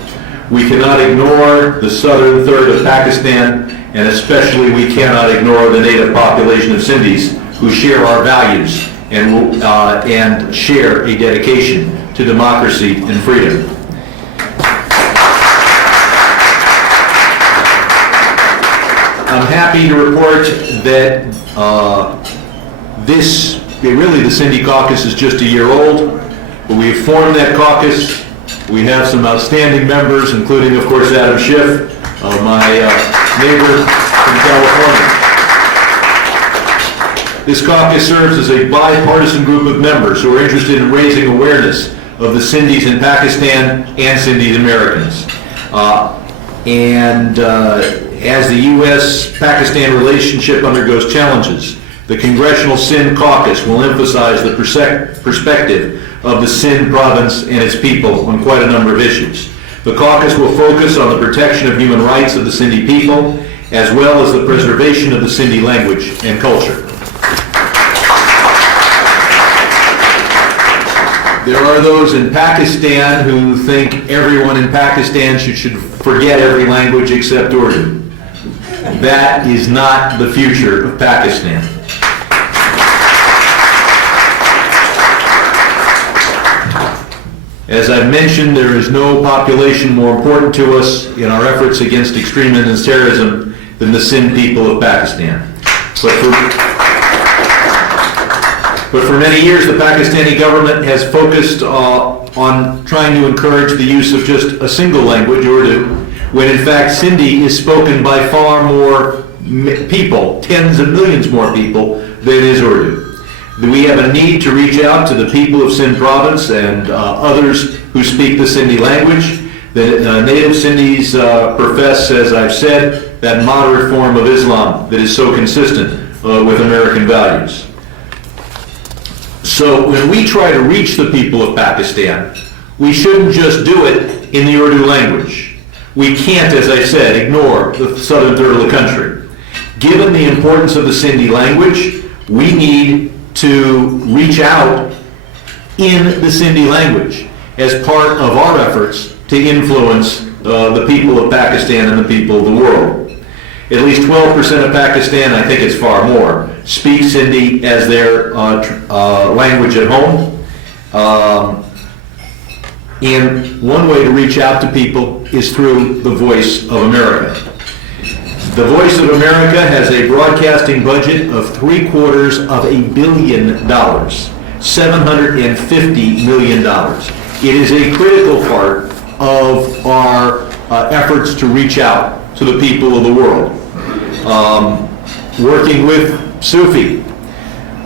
We cannot ignore the southern third of Pakistan, and especially we cannot ignore the native population of Sindhis who share our values and share a dedication to democracy and freedom. I'm happy to report that the Sindhi caucus is just a year old, but we've formed that caucus. We have some outstanding members, including, of course, Adam Schiff, my neighbor from California. This caucus serves as a bipartisan group of members who are interested in raising awareness of the Sindhis in Pakistan and Sindhi Americans. As the U.S.-Pakistan relationship undergoes challenges, the Congressional Sindh Caucus will emphasize the perspective of the Sindh province and its people on quite a number of issues. The caucus will focus on the protection of human rights of the Sindhi people, as well as the preservation of the Sindhi language and culture. There are those in Pakistan who think everyone in Pakistan should forget every language except Urdu. That is not the future of Pakistan. As I've mentioned, there is no population more important to us in our efforts against extremism and terrorism than the Sindh people of Pakistan. But for many years, the Pakistani government has focused on trying to encourage the use of just a single language, Urdu, when in fact Sindhi is spoken by far more people, tens of millions more people, than is Urdu. We have a need to reach out to the people of Sindh province and others who speak the Sindhi language. The native Sindhis profess, as I've said, that moderate form of Islam that is so consistent with American values. So when we try to reach the people of Pakistan, we shouldn't just do it in the Urdu language. We can't, as I said, ignore the southern third of the country. Given the importance of the Sindhi language, we need to reach out in the Sindhi language as part of our efforts to influence the people of Pakistan and the people of the world. At least 12% of Pakistan, I think it's far more, speak Sindhi as their language at home. And one way to reach out to people is through the Voice of America. The Voice of America has a broadcasting budget of $750 million, $750 million. It is a critical part of our efforts to reach out to the people of the world. Working with Sufi,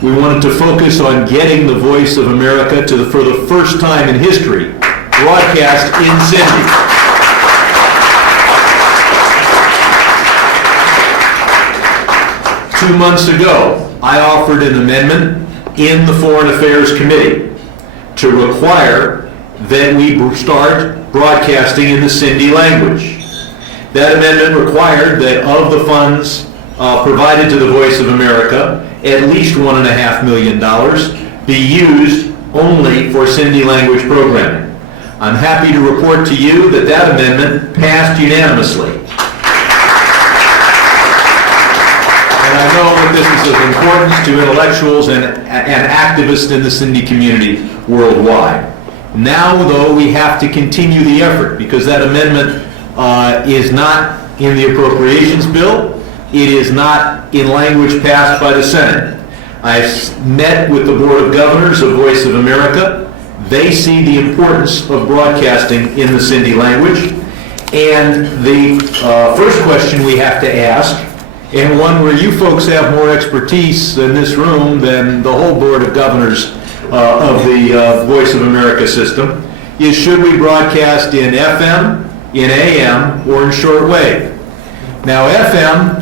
we wanted to focus on getting the Voice of America for the first time in history, broadcast in Sindhi. 2 months ago, I offered an amendment in the Foreign Affairs Committee to require that we start broadcasting in the Sindhi language. That amendment required that of the funds provided to the Voice of America, at least $1.5 million be used only for Sindhi language programming. I'm happy to report to you that that amendment passed unanimously. I know that this is of importance to intellectuals and activists in the Sindhi community worldwide. Now, though, we have to continue the effort because that amendment is not in the appropriations bill. It is not in language passed by the Senate. I've met with the Board of Governors of Voice of America. They see the importance of broadcasting in the Sindhi language. And the first question we have to ask, and one where you folks have more expertise in this room than the whole Board of Governors of the Voice of America system, is should we broadcast in FM, in AM, or in shortwave? Now, FM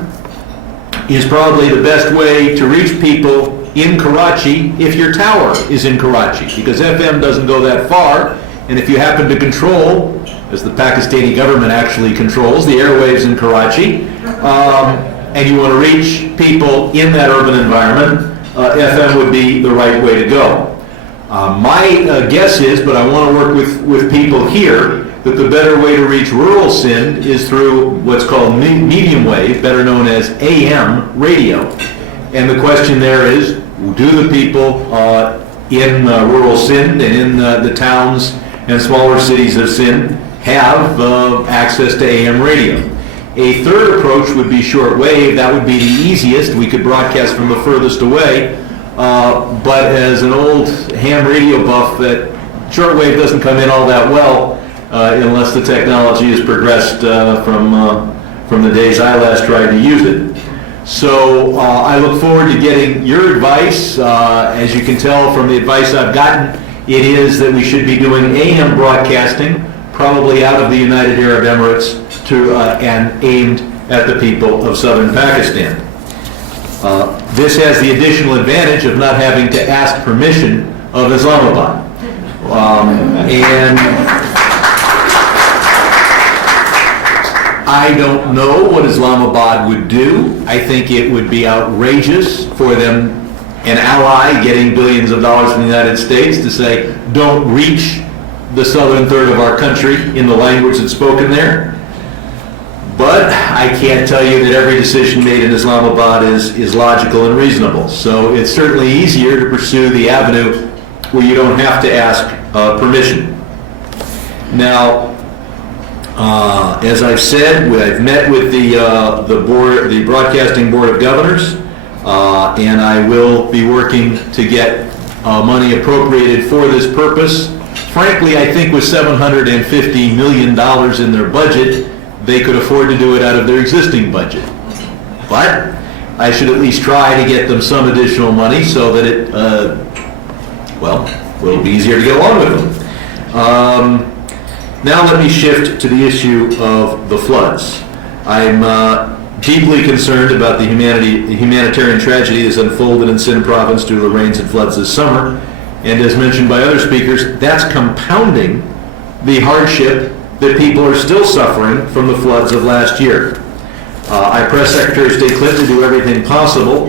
is probably the best way to reach people in Karachi if your tower is in Karachi, because FM doesn't go that far, and if you happen to control, as the Pakistani government actually controls, the airwaves in Karachi, and you want to reach people in that urban environment, FM would be the right way to go. My guess is, but I want to work with people here, that the better way to reach rural Sindh is through what's called medium wave, better known as AM radio. And the question there is, do the people in rural Sindh and in the towns and smaller cities of Sindh have access to AM radio? A third approach would be shortwave. That would be the easiest. We could broadcast from the furthest away. But as an old ham radio buff, that shortwave doesn't come in all that well unless the technology has progressed from the days I last tried to use it. So I look forward to getting your advice. As you can tell from the advice I've gotten, it is that we should be doing AM broadcasting, probably out of the United Arab Emirates, and aimed at the people of southern Pakistan. This has the additional advantage of not having to ask permission of Islamabad. And I don't know what Islamabad would do. I think it would be outrageous for them, an ally getting billions of dollars from the United States, to say, don't reach the southern third of our country in the language that's spoken there. But I can't tell you that every decision made in Islamabad is logical and reasonable. So it's certainly easier to pursue the avenue where you don't have to ask permission. Now, as I've said, I've met with the Broadcasting Board of Governors, and I will be working to get money appropriated for this purpose. Frankly, I think with $750 million in their budget, they could afford to do it out of their existing budget. But I should at least try to get them some additional money so that it, will be easier to get along with them. Now let me shift to the issue of the floods. I'm deeply concerned about the humanitarian tragedy that's unfolded in Sindh province due to the rains and floods this summer. And as mentioned by other speakers, that's compounding the hardship that people are still suffering from the floods of last year. I pressed Secretary of State Clinton to do everything possible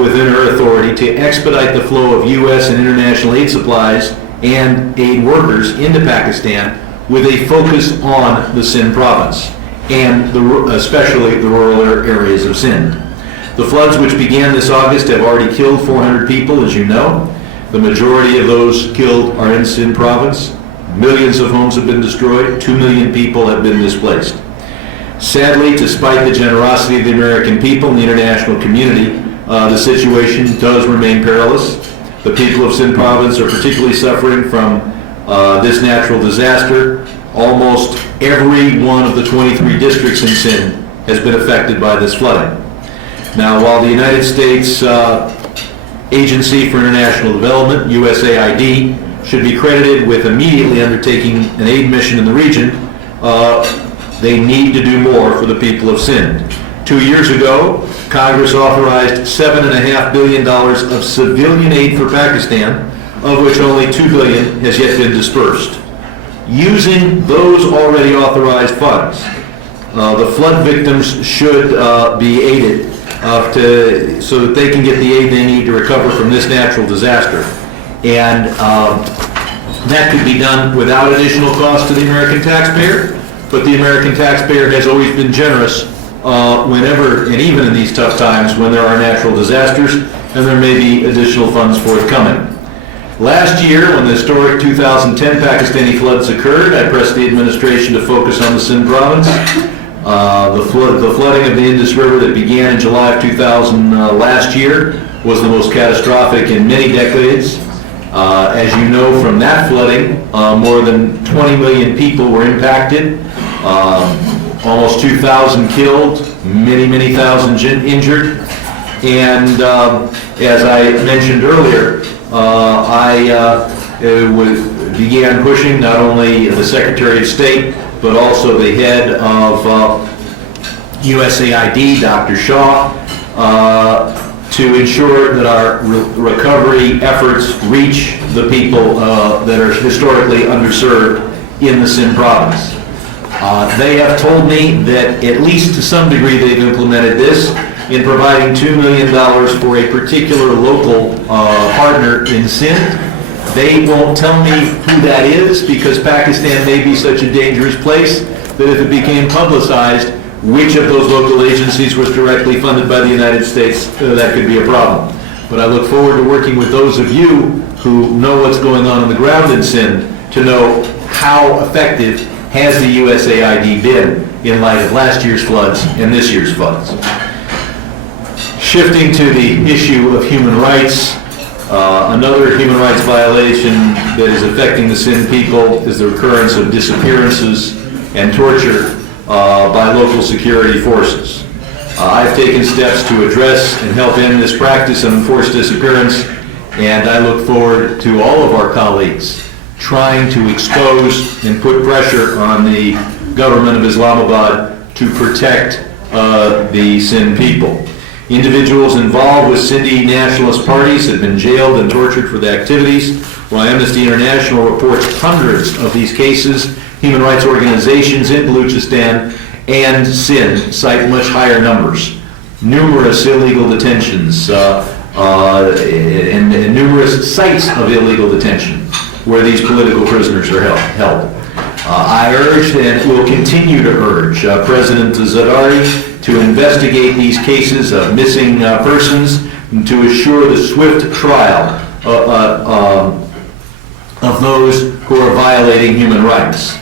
within her authority to expedite the flow of U.S. and international aid supplies and aid workers into Pakistan with a focus on the Sindh province and especially the rural areas of Sindh. The floods which began this August have already killed 400 people, as you know. The majority of those killed are in Sindh province. Millions of homes have been destroyed. 2 million people have been displaced. Sadly, despite the generosity of the American people and the international community, the situation does remain perilous. The people of Sindh province are particularly suffering from this natural disaster. Almost every one of the 23 districts in Sindh has been affected by this flooding. Now, while the United States Agency for International Development, USAID, should be credited with immediately undertaking an aid mission in the region, they need to do more for the people of Sindh. 2 years ago, Congress authorized $7.5 billion of civilian aid for Pakistan, of which only $2 billion has yet been dispersed. Using those already authorized funds, the flood victims should be aided so that they can get the aid they need to recover from this natural disaster. And that could be done without additional cost to the American taxpayer, but the American taxpayer has always been generous whenever, and even in these tough times, when there are natural disasters, and there may be additional funds forthcoming. Last year, when the historic 2010 Pakistani floods occurred, I pressed the administration to focus on the Sindh province. The flooding of the Indus River that began in July of 2000 last year was the most catastrophic in many decades. As you know from that flooding, more than 20 million people were impacted, almost 2,000 killed, many thousands injured. And as I mentioned earlier, I began pushing not only the Secretary of State, but also the head of USAID, Dr. Shaw, to ensure that our recovery efforts reach the people that are historically underserved in the Sindh province. They have told me that at least to some degree they've implemented this in providing $2 million for a particular local partner in Sindh. They won't tell me who that is because Pakistan may be such a dangerous place that if it became publicized which of those local agencies was directly funded by the United States, that could be a problem. But I look forward to working with those of you who know what's going on the ground in Sindh to know how effective has the USAID been in light of last year's floods and this year's floods. Shifting to the issue of human rights, another human rights violation that is affecting the Sindh people is the occurrence of disappearances and torture by local security forces. I've taken steps to address and help end this practice of enforced disappearance, and I look forward to all of our colleagues trying to expose and put pressure on the government of Islamabad to protect the Sindh people. Individuals involved with Sindhi nationalist parties have been jailed and tortured for their activities. While Amnesty International reports hundreds of these cases, human rights organizations in Balochistan and Sindh cite much higher numbers. Numerous illegal detentions and numerous sites of illegal detention where these political prisoners are held. I urged and will continue to urge President Zardari to investigate these cases of missing persons and to assure the swift trial of those who are violating human rights.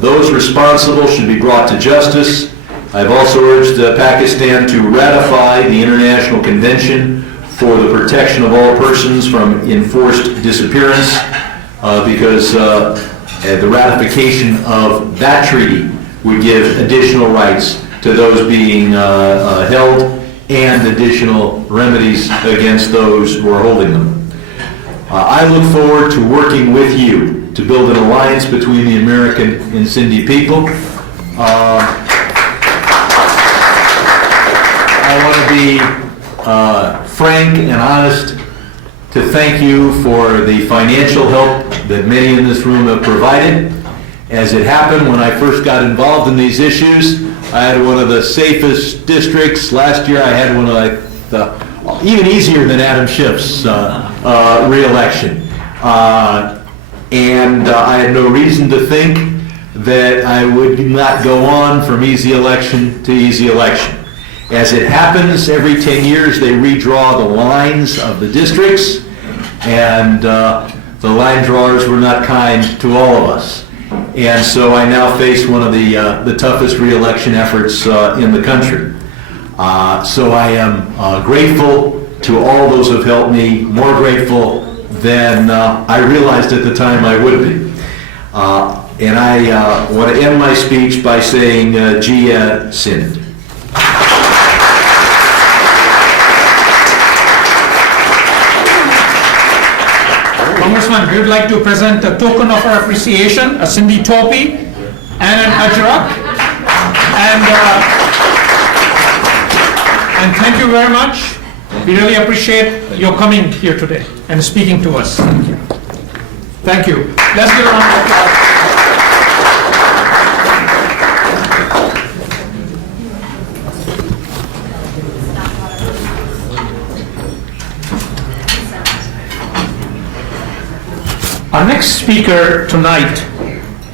Those responsible should be brought to justice. I've also urged Pakistan to ratify the International Convention for the Protection of All Persons from Enforced Disappearance because the ratification of that treaty would give additional rights to those being held and additional remedies against those who are holding them. I look forward to working with you to build an alliance between the American and Sindhi people. I want to be frank and honest to thank you for the financial help that many in this room have provided. As it happened, when I first got involved in these issues, I had one of the safest districts. Last year I had one of the even easier than Adam Schiff's re-election. And I had no reason to think that I would not go on from easy election to easy election. As it happens, every 10 years they redraw the lines of the districts, and the line drawers were not kind to all of us. And so I now face one of the toughest re-election efforts in the country. So I am grateful to all those who have helped me, more grateful than I realized at the time I would be. And I want to end my speech by saying, Jia Sindh. Congressman, we would like to present a token of our appreciation, a Sindhi topi and an ajrak. And thank you very much. We really appreciate your coming here today and speaking to us. Thank you. Thank you. Let's give a round of applause. Our next speaker tonight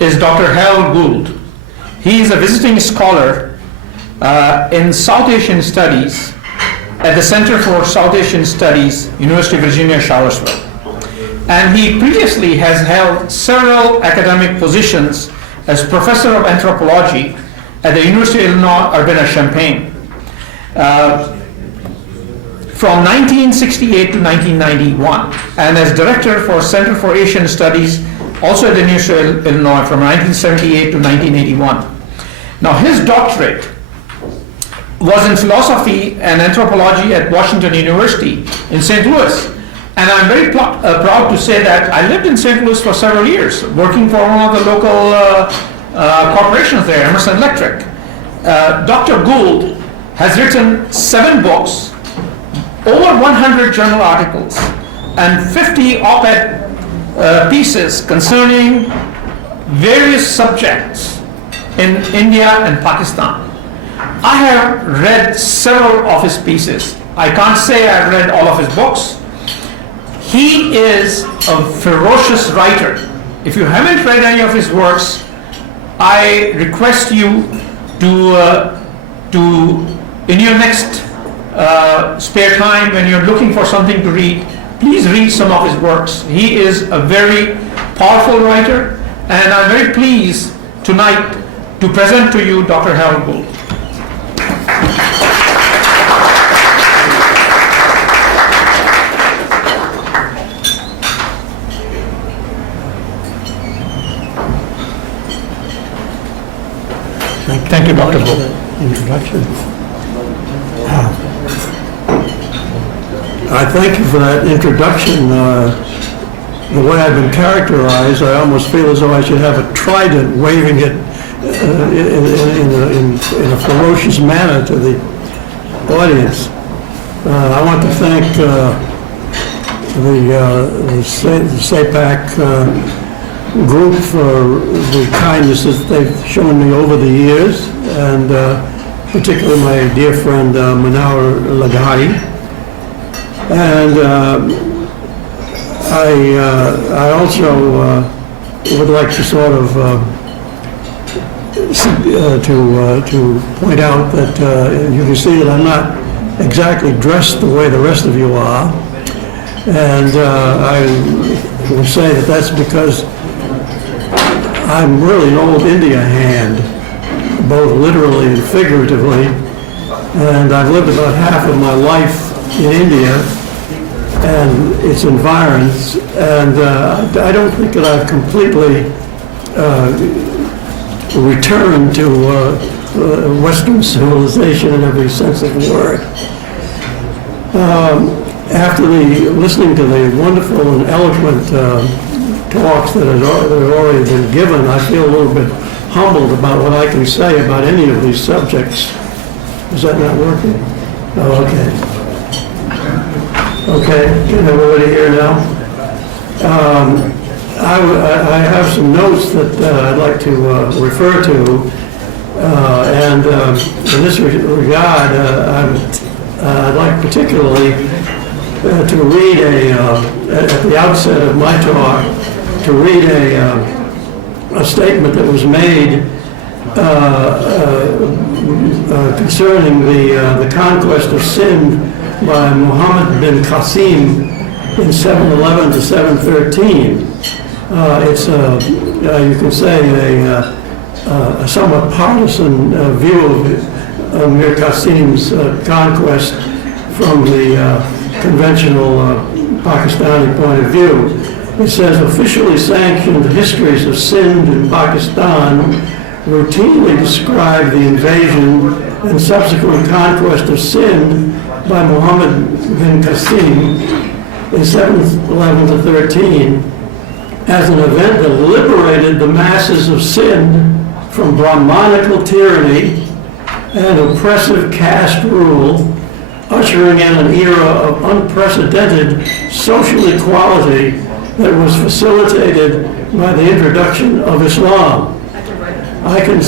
is Dr. Harold Gould. He is a visiting scholar in South Asian Studies at the Center for South Asian Studies, University of Virginia, Charlottesville. And he previously has held several academic positions as professor of anthropology at the University of Illinois Urbana-Champaign. From 1968 to 1991, and as director for Center for Asian Studies, also at the University of Illinois from 1978 to 1981. Now his doctorate was in philosophy and anthropology at Washington University in St. Louis. And I'm very proud to say that I lived in St. Louis for several years, working for one of the local corporations there, Emerson Electric. Dr. Gould has written 7 books, over 100 journal articles, and 50 op-ed pieces concerning various subjects in India and Pakistan. I have read several of his pieces. I can't say I've read all of his books. He is a ferocious writer. If you haven't read any of his works, I request you to in your next spare time when you're looking for something to read, please read some of his works. He is a very powerful writer, and I'm very pleased tonight to present to you Dr. Harold Gould. Thank you, Dr. Gould. Introduction. I thank you for that introduction. The way I've been characterized, I almost feel as though I should have a trident waving it in a ferocious manner to the audience. I want to thank the Sapac group for the kindnesses that they've shown me over the years, and particularly my dear friend Manohar Laghari. And I also would like to sort of to point out that you can see that I'm not exactly dressed the way the rest of you are, and I will say that that's because I'm really an old India hand, both literally and figuratively, and I've lived about half of my life in India and its environs, and I don't think that I've completely returned to Western civilization in every sense of the word. After listening to the wonderful and eloquent talks that have already been given, I feel a little bit humbled about what I can say about any of these subjects. Is that not working? Oh, okay. Okay, can everybody hear now? I have some notes that I'd like to refer to, and in this regard, I'd like particularly to read at the outset of my talk, to read a statement that was made concerning the conquest of Sindh by Muhammad bin Qasim in 711 to 713. It's you can say a somewhat partisan view of Mir Qasim's conquest from the conventional Pakistani point of view. It says, officially sanctioned histories of Sindh in Pakistan routinely describe the invasion and subsequent conquest of Sindh by Muhammad bin Qasim in 711 to 13 as an event that liberated the masses of Sindh from Brahmanical tyranny and oppressive caste rule, ushering in an era of unprecedented social equality that was facilitated by the introduction of Islam. I can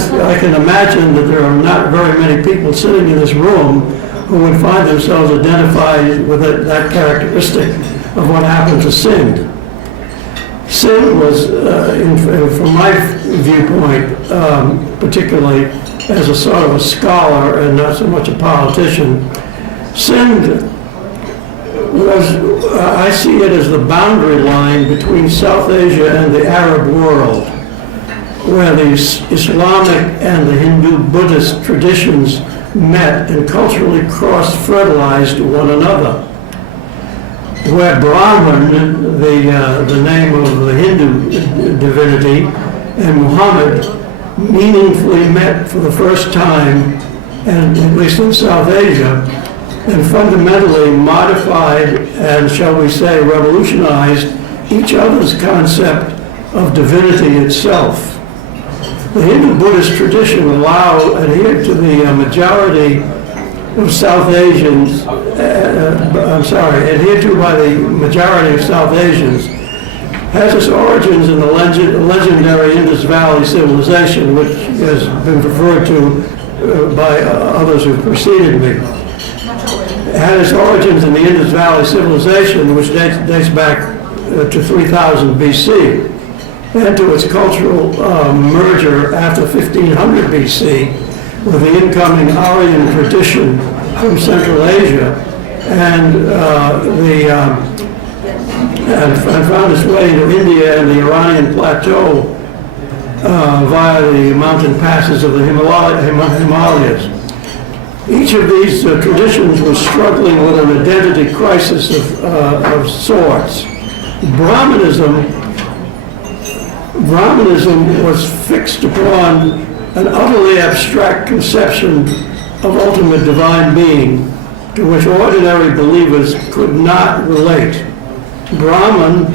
imagine that there are not very many people sitting in this room who would find themselves identified with that characteristic of what happened to Sindh. Sindh was, from my viewpoint, particularly as a sort of a scholar and not so much a politician. Sindh was, I see it as the boundary line between South Asia and the Arab world, where the Islamic and the Hindu-Buddhist traditions met and culturally cross-fertilized one another. Where Brahman, the name of the Hindu divinity, and Muhammad meaningfully met for the first time, and at least in South Asia, and fundamentally modified and, shall we say, revolutionized each other's concept of divinity itself. The Hindu-Buddhist tradition adhered to the majority of South Asians, adhered to by the majority of South Asians, has its origins in the legendary Indus Valley civilization, which has been referred to by others who preceded me. It had its origins in the Indus Valley civilization, which dates back to 3000 BC, and to its cultural merger after 1500 BC with the incoming Aryan tradition from Central Asia, and found its way into India and the Iranian plateau via the mountain passes of the Himalayas. Each of these traditions was struggling with an identity crisis of sorts. Brahmanism was fixed upon an utterly abstract conception of ultimate divine being to which ordinary believers could not relate. Brahman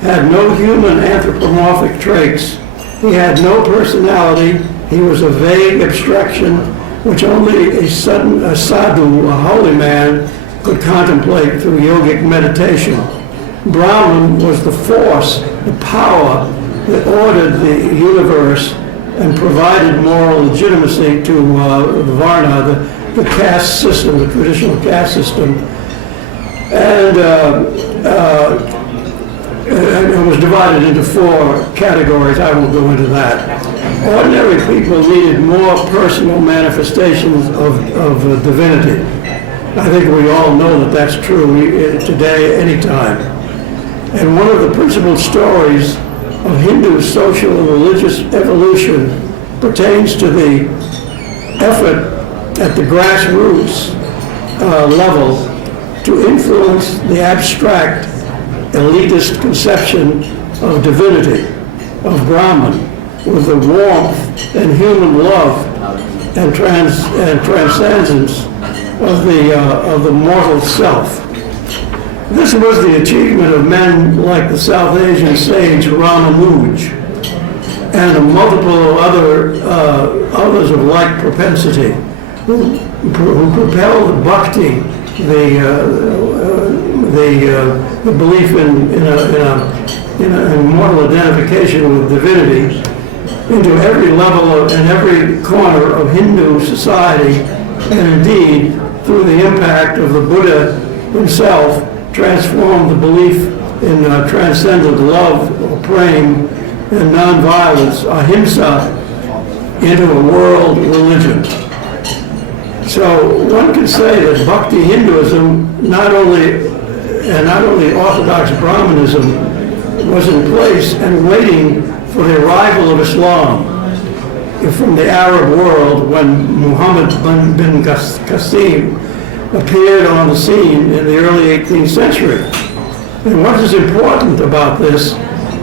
had no human anthropomorphic traits. He had no personality. He was a vague abstraction which only a sadhu, a holy man, could contemplate through yogic meditation. Brahman was the force, the power that ordered the universe and provided moral legitimacy to the Varna, the caste system, the traditional caste system. And it was divided into 4 categories. I won't go into that. Ordinary people needed more personal manifestations of divinity. I think we all know that that's true today, anytime. And one of the principal stories of Hindu social and religious evolution pertains to the effort at the grassroots level to influence the abstract, elitist conception of divinity, of Brahman, with the warmth and human love and transcendence of the mortal self. This was the achievement of men like the South Asian sage Ramanuj and a multiple of others of like propensity who propelled bhakti, the belief in a mortal identification with divinity, into every level and every corner of Hindu society, and indeed, through the impact of the Buddha himself, transformed the belief in transcendent love, or praying, and nonviolence, ahimsa, into a world religion. So one can say that Bhakti Hinduism, not only Orthodox Brahmanism, was in place and waiting for the arrival of Islam from the Arab world when Muhammad bin Qasim appeared on the scene in the early 18th century. And what is important about this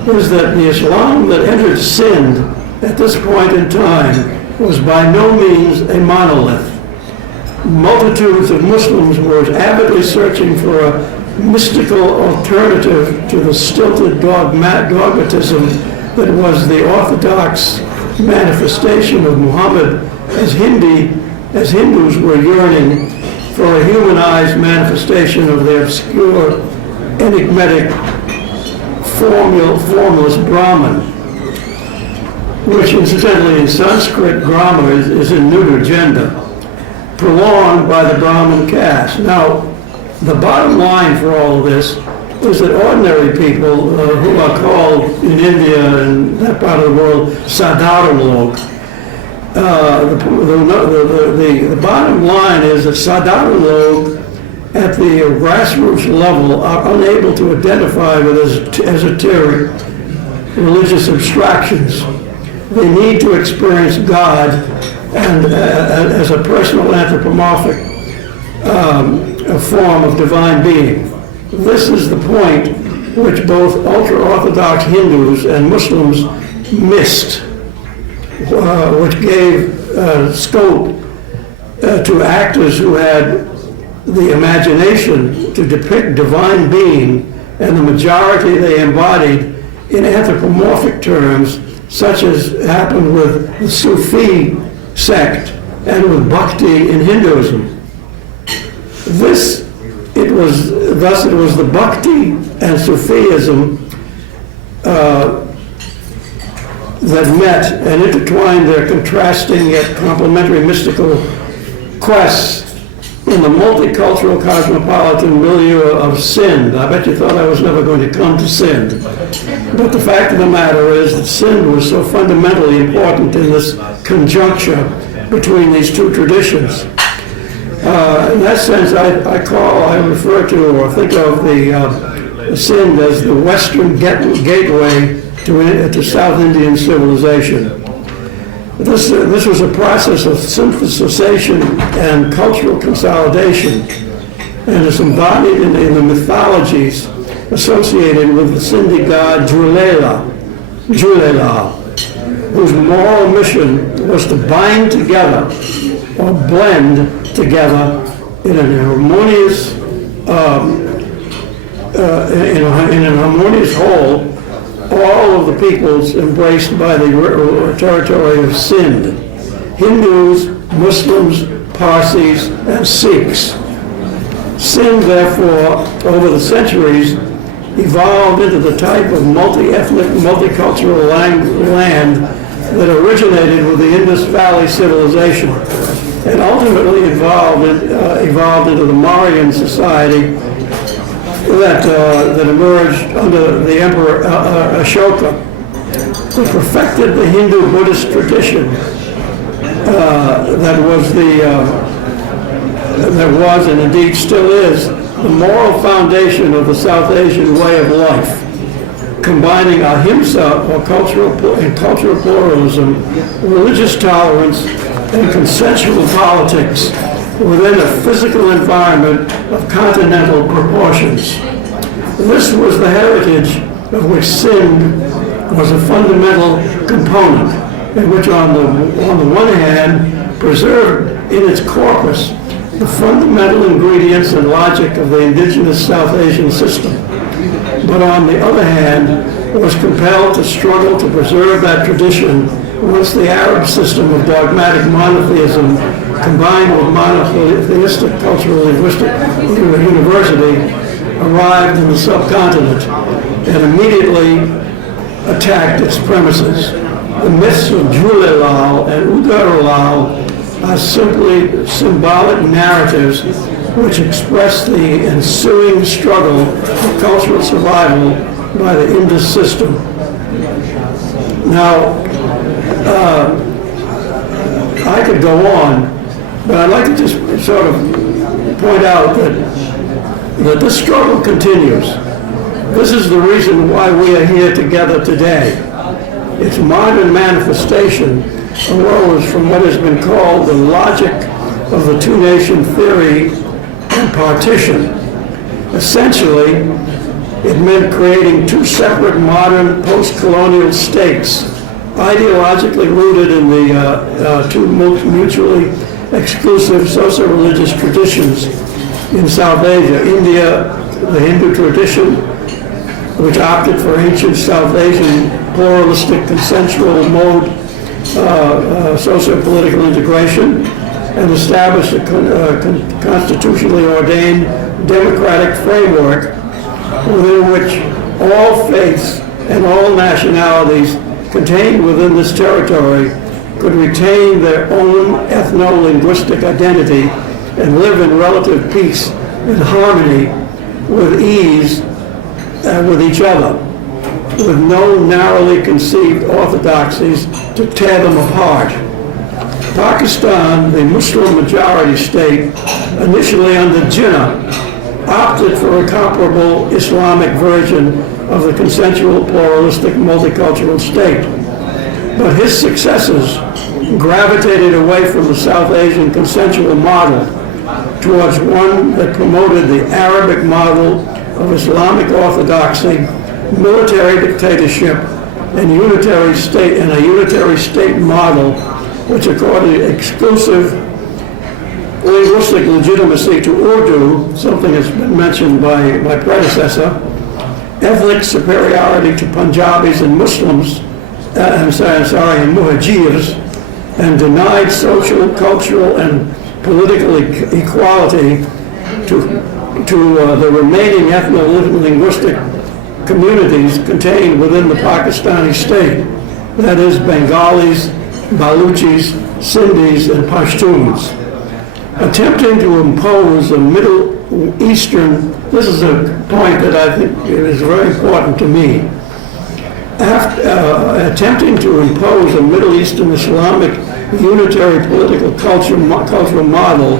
is that the Islam that entered Sindh at this point in time was by no means a monolith. Multitudes of Muslims were avidly searching for a mystical alternative to the stilted dogmatism that was the Orthodox manifestation of Muhammad, as Hindus were yearning for a humanized manifestation of the obscure, enigmatic, formless Brahman, which incidentally in Sanskrit grammar is in neuter gender, prolonged by the Brahmin caste. Now, the bottom line for all of this is that ordinary people who are called in India and that part of the world Sadharan log the bottom line is that Sadat and Loeb at the grassroots level are unable to identify with esoteric religious abstractions. They need to experience God and as a personal anthropomorphic a form of divine being. This is the point which both ultra-Orthodox Hindus and Muslims missed, which gave scope to actors who had the imagination to depict divine being, and the majority they embodied in anthropomorphic terms, such as happened with the Sufi sect and with Bhakti in Hinduism. Thus it was the Bhakti and Sufism that met and intertwined their contrasting yet complementary mystical quests in the multicultural cosmopolitan milieu of Sindh. I bet you thought I was never going to come to Sindh. But the fact of the matter is that Sindh was so fundamentally important in this conjuncture between these two traditions. In that sense, I refer to or think of the Sindh as the western gateway to South Indian civilization. This was a process of synthesization and cultural consolidation, and is embodied in the mythologies associated with the Sindhi god Jhulelal, whose moral mission was to bind together or blend together in an harmonious whole all of the peoples embraced by the territory of Sindh: Hindus, Muslims, Parsis, and Sikhs. Sindh, therefore, over the centuries, evolved into the type of multi-ethnic, multicultural land that originated with the Indus Valley civilization and ultimately evolved into the Mauryan society that emerged under the Emperor Ashoka, who perfected the Hindu-Buddhist tradition that was and indeed still is the moral foundation of the South Asian way of life, combining ahimsa or cultural pluralism, religious tolerance, and consensual politics within a physical environment of continental proportions. This was the heritage of which Sindh was a fundamental component, and which on the one hand preserved in its corpus the fundamental ingredients and logic of the indigenous South Asian system, but on the other hand was compelled to struggle to preserve that tradition once the Arab system of dogmatic monotheism combined with monotheistic cultural linguistic university arrived in the subcontinent and immediately attacked its premises. The myths of Jhulelal and Udarulal are simply symbolic narratives which express the ensuing struggle for cultural survival by the Indus system. Now, I could go on, but I'd like to just sort of point out that this struggle continues. This is the reason why we are here together today. Its modern manifestation arose from what has been called the logic of the two-nation theory and partition. Essentially, it meant creating two separate modern post-colonial states, ideologically rooted in the two mutually exclusive socio-religious traditions in South Asia. India, the Hindu tradition, which opted for ancient South Asian pluralistic consensual mode socio-political integration, and established a constitutionally ordained democratic framework within which all faiths and all nationalities contained within this territory could retain their own ethno-linguistic identity and live in relative peace and harmony with ease with each other, with no narrowly conceived orthodoxies to tear them apart. Pakistan, the Muslim majority state, initially under Jinnah, opted for a comparable Islamic version of the consensual, pluralistic, multicultural state. But his successors gravitated away from the South Asian consensual model towards one that promoted the Arabic model of Islamic orthodoxy, military dictatorship, and a unitary state model, which accorded exclusive linguistic legitimacy to Urdu, something that's been mentioned by my predecessor, ethnic superiority to Punjabis and Muslims, and Muhajirs, and denied social, cultural, and political equality to the remaining ethno-linguistic communities contained within the Pakistani state, that is, Bengalis, Baluchis, Sindhis, and Pashtuns. Attempting to impose a Middle Eastern, this is a point that I think is very important to me, attempting to impose a Middle Eastern Islamic unitary political cultural model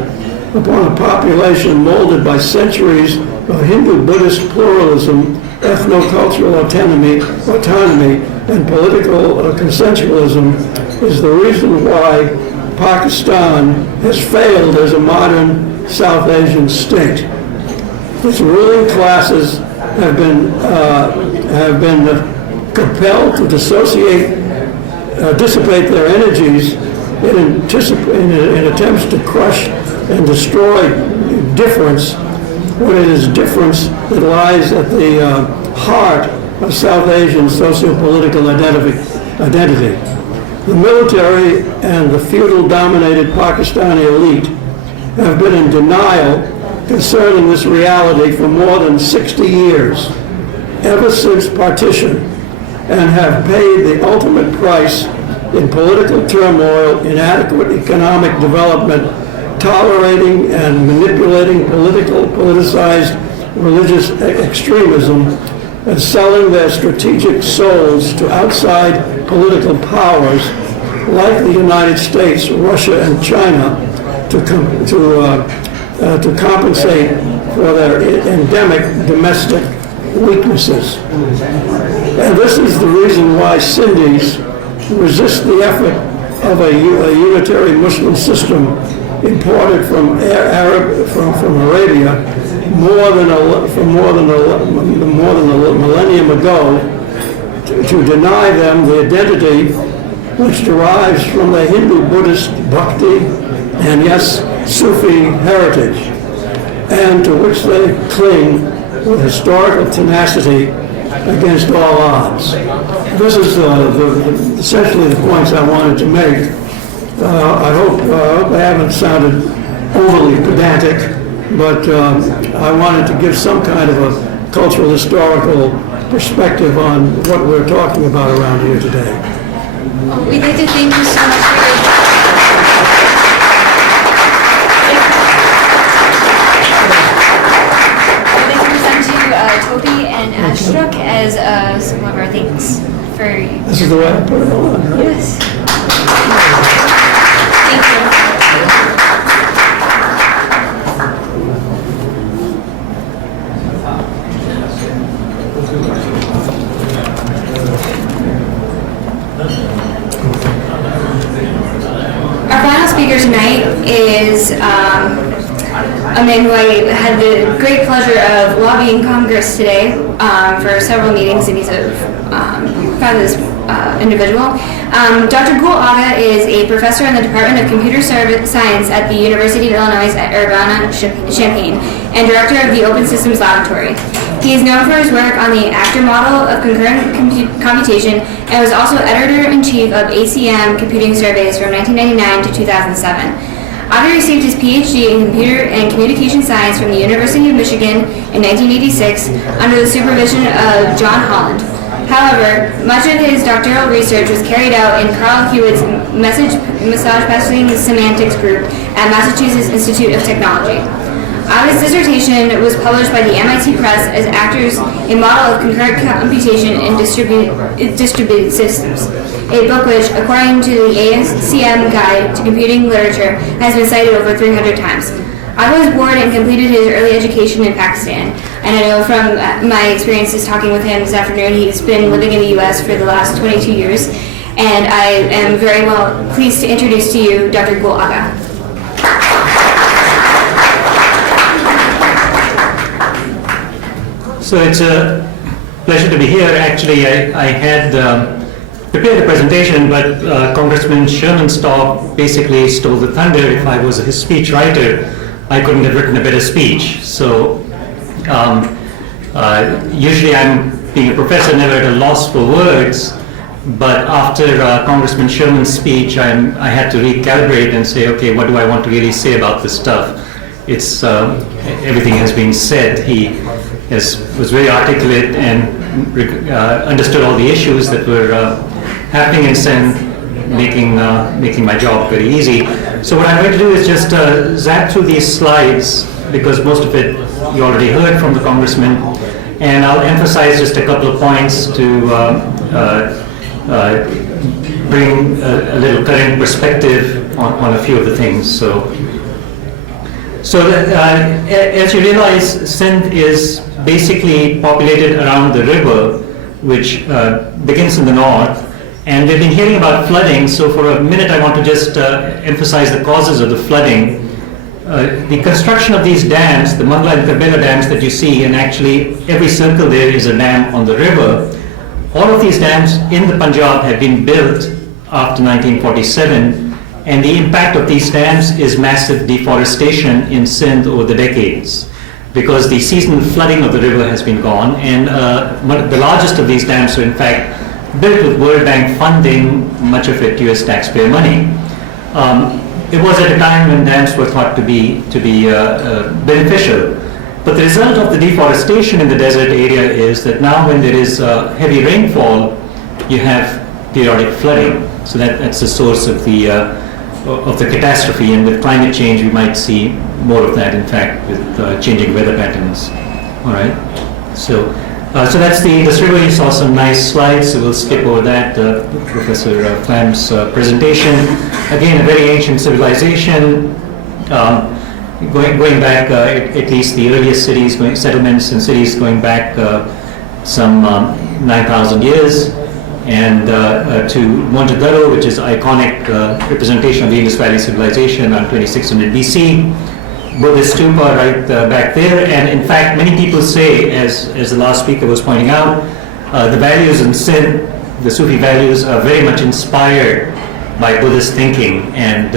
upon a population molded by centuries of Hindu-Buddhist pluralism, ethno-cultural autonomy, and political consensualism is the reason why Pakistan has failed as a modern South Asian state. Its ruling classes have been compelled to dissipate their energies in attempts to crush and destroy difference, when it is difference that lies at the heart of South Asian socio-political identity. The military and the feudal-dominated Pakistani elite have been in denial concerning this reality for more than 60 years, ever since partition, and have paid the ultimate price in political turmoil, inadequate economic development, tolerating and manipulating politicized religious extremism, and selling their strategic souls to outside political powers like the United States, Russia, and China to compensate for their endemic domestic weaknesses. And this is the reason why Sindhis resist the effort of a unitary Muslim system imported from Arabia more than a millennium ago to deny them the identity which derives from the Hindu-Buddhist Bhakti and yes, Sufi heritage, and to which they cling with historical tenacity against all odds. This is essentially the points I wanted to make. I hope I haven't sounded overly pedantic, but I wanted to give some kind of a cultural historical perspective on what we're talking about around here today. We'd like to thank you so much for your... I'd like to present to you Toby and Ashok as some of our thanks for... This is the way I put it on, right? Yes. Thank you. Our final speaker tonight is a man who I had the great pleasure of lobbying Congress today for several meetings, and he's a fabulous individual. Dr. Gul Aga is a professor in the Department of Computer Science at the University of Illinois at Urbana-Champaign and director of the Open Systems Laboratory. He is known for his work on the actor model of concurrent computation and was also editor-in-chief of ACM Computing Surveys from 1999 to 2007. Aga received his PhD in Computer and Communication Science from the University of Michigan in 1986 under the supervision of John Holland. However, much of his doctoral research was carried out in Carl Hewitt's Massage Passing Semantics Group at Massachusetts Institute of Technology. His dissertation was published by the MIT Press as Actors, a Model of Concurrent Computation in Distributed Systems, a book which, according to the ASCM Guide to Computing Literature, has been cited over 300 times. Agha was born and completed his early education in Pakistan, and I know from my experiences talking with him this afternoon, he's been living in the U.S. for the last 22 years, and I am very well pleased to introduce to you Dr. Gul Agha. So it's a pleasure to be here. Actually, I had prepared a presentation, but Congressman Sherman's talk basically stole the thunder. If I was his speech writer, I couldn't have written a better speech. So usually I'm, being a professor, never at a loss for words, but after Congressman Sherman's speech, I had to recalibrate and say, okay, what do I want to really say about this stuff? It's everything has been said. He was very articulate and understood all the issues that were happening in Sindh, making my job very easy. So what I'm going to do is just zap through these slides, because most of it you already heard from the congressman, and I'll emphasize just a couple of points to bring a little current perspective on a few of the things. So that, as you realize, Sindh is basically populated around the river, which begins in the north. And we've been hearing about flooding, so for a minute I want to just emphasize the causes of the flooding. The construction of these dams, the Mangla and Karbela dams that you see, and actually every circle there is a dam on the river. All of these dams in the Punjab have been built after 1947. And the impact of these dams is massive deforestation in Sindh over the decades, because the seasonal flooding of the river has been gone, and the largest of these dams are in fact built with World Bank funding, much of it US taxpayer money. It was at a time when dams were thought to be beneficial, but the result of the deforestation in the desert area is that now when there is heavy rainfall, you have periodic flooding. So that's the source of the catastrophe, and with climate change we might see more of that, in fact, with changing weather patterns. All right, so that's this river. You saw some nice slides, so we'll skip over that. Professor Flam's presentation. Again, a very ancient civilization, going back at least the earliest cities, settlements and cities going back some 9,000 years. And to Mohenjo-daro, which is iconic representation of the Indus Valley civilization around 2600 BC. Buddhist stupa right back there, and in fact many people say, as the last speaker was pointing out, the values in Sindh, the Sufi values, are very much inspired by Buddhist thinking, and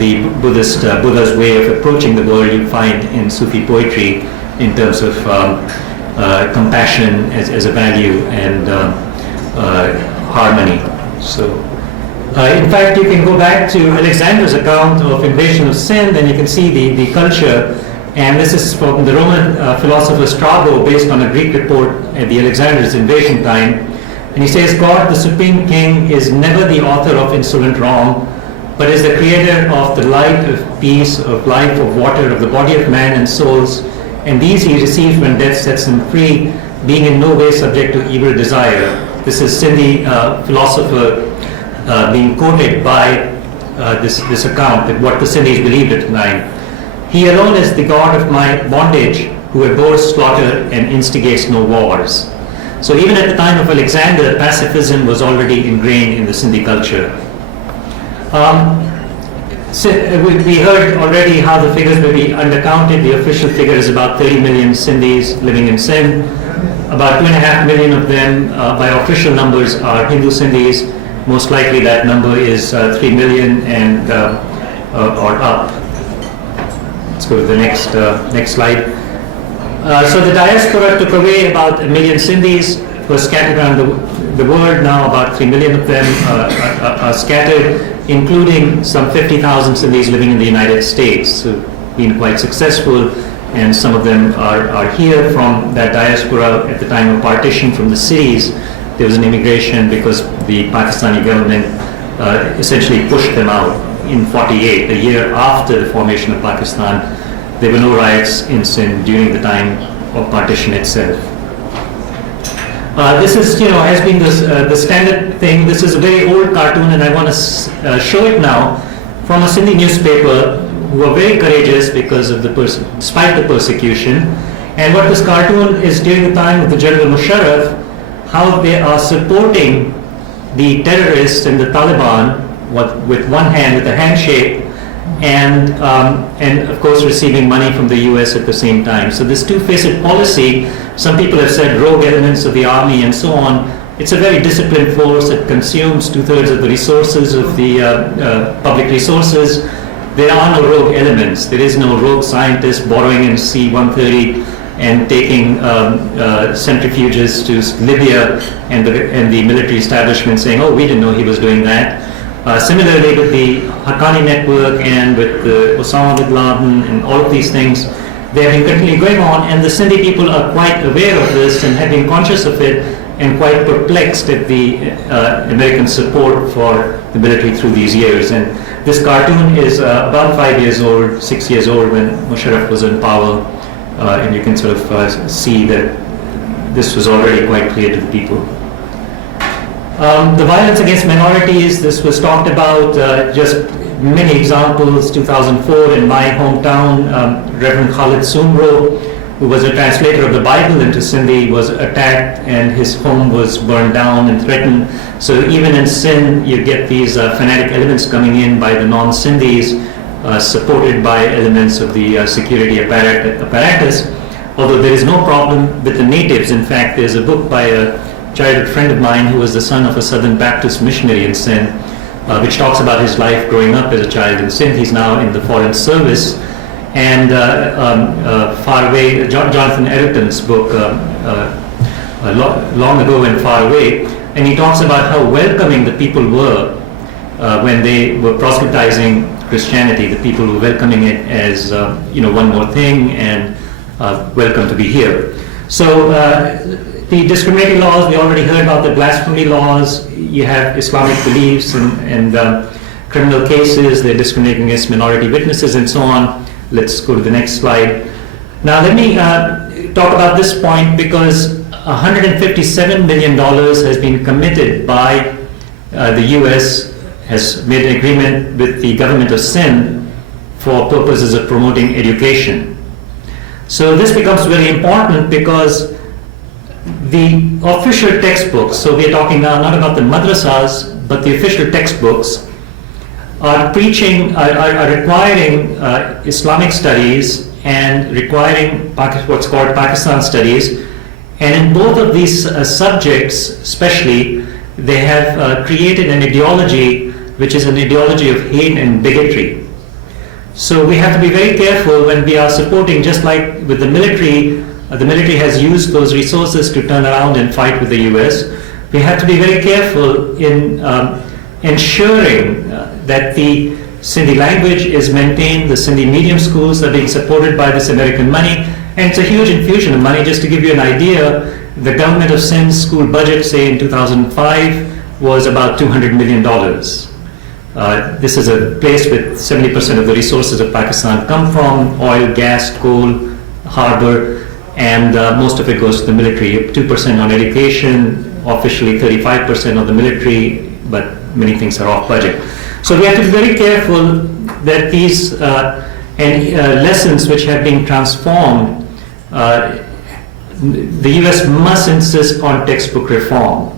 the Buddha's way of approaching the world you find in Sufi poetry in terms of compassion as a value and harmony. So, in fact, you can go back to Alexander's account of invasion of Sindh, and you can see the culture. And this is from the Roman philosopher Strabo, based on a Greek report at the Alexander's invasion time. And he says, God, the supreme king, is never the author of insolent wrong, but is the creator of the light, of peace, of life, of water, of the body of man and souls. And these he receives when death sets him free, being in no way subject to evil desire. This is Sindhi philosopher being quoted by this account, that what the Sindhis believed at the time. He alone is the God of my bondage, who abhors slaughter and instigates no wars. So even at the time of Alexander, pacifism was already ingrained in the Sindhi culture. We heard already how the figures may be undercounted. The official figure is about 30 million Sindhis living in Sindh. About 2.5 million of them, by official numbers, are Hindu Sindhis. Most likely that number is 3 million and or up. Let's go to the next slide. So the diaspora took away about 1 million Sindhis, who are scattered around the world. Now about 3 million of them are scattered, including some 50,000 Sindhis living in the United States, who've been quite successful, and some of them are here from that diaspora. At the time of partition from the cities, there was an immigration because the Pakistani government essentially pushed them out in 48, a year after the formation of Pakistan. there were no riots in Sindh during the time of partition itself. This is, has been the standard thing. This is a very old cartoon, and I want to show it now from a Sindhi newspaper who are very courageous because of despite the persecution. And what this cartoon is during the time of the General Musharraf, how they are supporting the terrorists and the Taliban with one hand, with a handshake, and of course receiving money from the US at the same time. So this two-faced policy, some people have said rogue elements of the army and so on. It's a very disciplined force. It consumes 2/3 of the resources of the public resources. There are no rogue elements. There is no rogue scientist borrowing in C-130 and taking centrifuges to Libya and the military establishment saying, oh, we didn't know he was doing that. Similarly with the Haqqani network and with Osama bin Laden and all of these things, they have been continually going on, and the Sindhi people are quite aware of this and have been conscious of it and quite perplexed at the American support for the military through these years. And this cartoon is about 5 years old, 6 years old when Musharraf was in power, and you can sort of see that this was already quite clear to the people. The violence against minorities, this was talked about, just many examples. 2004 in my hometown, Reverend Khalid Sumro, who was a translator of the Bible into Sindhi, was attacked and his home was burned down and threatened. So even in Sindh, you get these fanatic elements coming in by the non-Sindhis, supported by elements of the security apparatus, although there is no problem with the natives. In fact, there's a book by a childhood friend of mine who was the son of a Southern Baptist missionary in Sindh, which talks about his life growing up as a child in Sindh. He's now in the Foreign Service. And Far Away, Jonathan Erickton's book, Long Ago and Far Away, and he talks about how welcoming the people were when they were proselytizing Christianity. The people were welcoming it as one more thing and welcome to be here. So the discriminating laws, we already heard about the blasphemy laws. You have Islamic beliefs and criminal cases. They're discriminating against minority witnesses and so on. Let's go to the next slide. Now let me talk about this point, because $157 million has been committed by the US, has made an agreement with the government of Sindh for purposes of promoting education. So this becomes very important because the official textbooks, so we are talking now not about the madrasas, but the official textbooks are requiring Islamic studies and requiring what's called Pakistan studies. And in both of these subjects especially, they have created an ideology which is an ideology of hate and bigotry. So we have to be very careful when we are supporting, just like with the military has used those resources to turn around and fight with the US. We have to be very careful in ensuring that the Sindhi language is maintained, the Sindhi medium schools are being supported by this American money, and it's a huge infusion of money. Just to give you an idea, the government of Sindh's school budget, say in 2005, was about $200 million. This is a place with 70% of the resources of Pakistan come from: oil, gas, coal, harbor, and most of it goes to the military. 2% on education, officially 35% on the military, but many things are off budget. So we have to be very careful that these lessons which have been transformed, the US must insist on textbook reform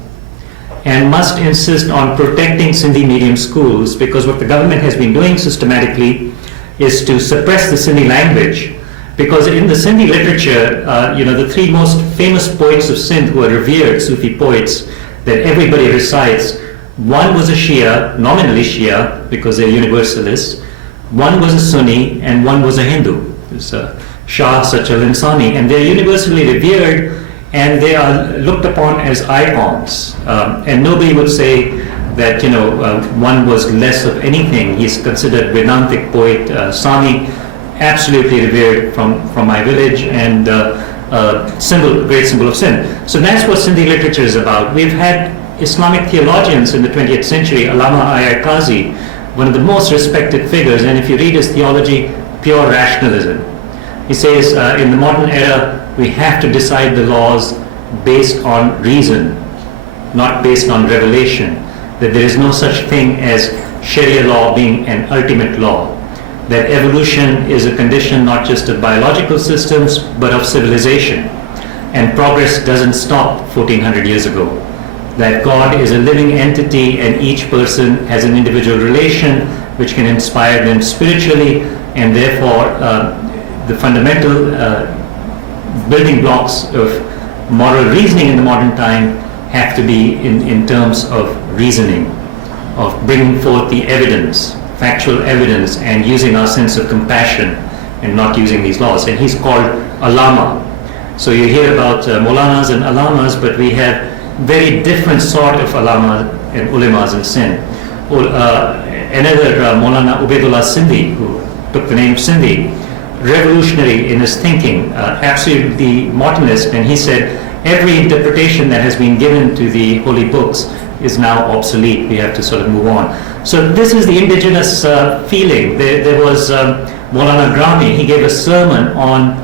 and must insist on protecting Sindhi medium schools, because what the government has been doing systematically is to suppress the Sindhi language. Because in the Sindhi literature, the three most famous poets of Sindh who are revered Sufi poets that everybody recites, one was a Shia, nominally Shia, because they're universalists, one was a Sunni, and one was a Hindu. It's Shah Sachal Insani, and they're universally revered, and they are looked upon as icons. And nobody would say that one was less of anything. He's considered Vedantic poet Sani, absolutely revered from my village, and great symbol of Sindh. So that's what Sindhi literature is about. We've had Islamic theologians in the 20th century, Allama Ayar Qazi, one of the most respected figures, and if you read his theology, pure rationalism. He says, in the modern era, we have to decide the laws based on reason, not based on revelation, that there is no such thing as Sharia law being an ultimate law, that evolution is a condition not just of biological systems, but of civilization. And progress doesn't stop 1400 years ago. That God is a living entity and each person has an individual relation which can inspire them spiritually, and therefore the fundamental building blocks of moral reasoning in the modern time have to be in terms of reasoning, of bringing forth the evidence, factual evidence, and using our sense of compassion and not using these laws. And he's called Alama. So you hear about Molanas and Alamas, but we have very different sort of Alama and Ulemas in Sindh. Another Maulana Ubaidullah Sindhi, who took the name Sindhi, revolutionary in his thinking, absolutely modernist, and he said every interpretation that has been given to the holy books is now obsolete. We have to sort of move on. So this is the indigenous feeling. There was Maulana Grami. He gave a sermon on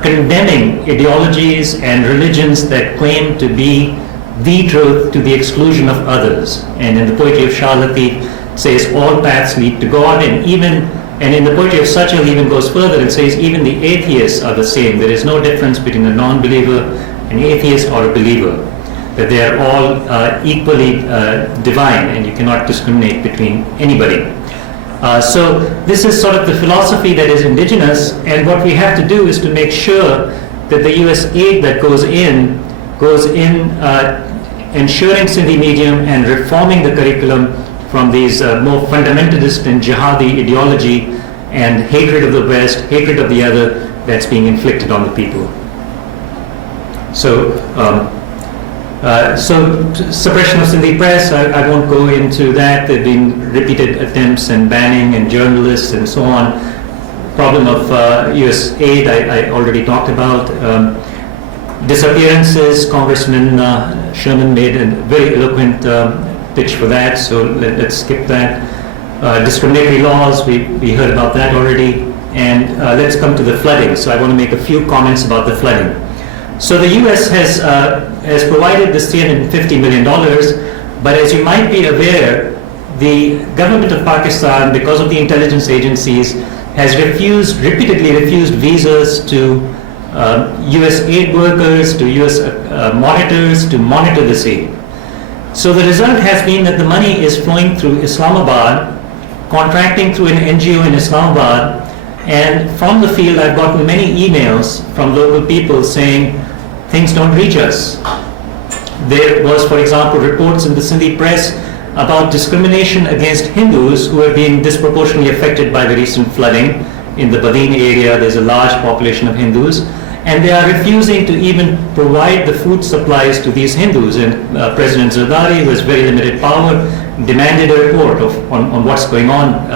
condemning ideologies and religions that claim to be the truth to the exclusion of others. And in the poetry of Shah Latif says all paths lead to God, and in the poetry of Sachal even goes further and says even the atheists are the same. There is no difference between a non-believer, an atheist, or a believer, that they are all equally divine, and you cannot discriminate between anybody. So this is sort of the philosophy that is indigenous, and what we have to do is to make sure that the US aid that goes in ensuring Sindhi medium and reforming the curriculum from these more fundamentalist and jihadi ideology and hatred of the West, hatred of the other that's being inflicted on the people. So suppression of Sindhi press, I won't go into that. There have been repeated attempts and banning and journalists and so on. Problem of US aid, I already talked about. Disappearances, Congressman Sherman made a very eloquent pitch for that, so let's skip that. Discriminatory laws, we heard about that already. And let's come to the flooding. So I want to make a few comments about the flooding. So the US has provided this $350 million, but as you might be aware, the government of Pakistan, because of the intelligence agencies, has repeatedly refused visas to US aid workers, to US monitors to monitor this aid. So the result has been that the money is flowing through Islamabad, contracting through an NGO in Islamabad, and from the field I've gotten many emails from local people saying things don't reach us. There was, for example, reports in the Sindhi press about discrimination against Hindus who are being disproportionately affected by the recent flooding. In the Badin area, there's a large population of Hindus, and they are refusing to even provide the food supplies to these Hindus. And President Zardari, who has very limited power, demanded a report on what's going on.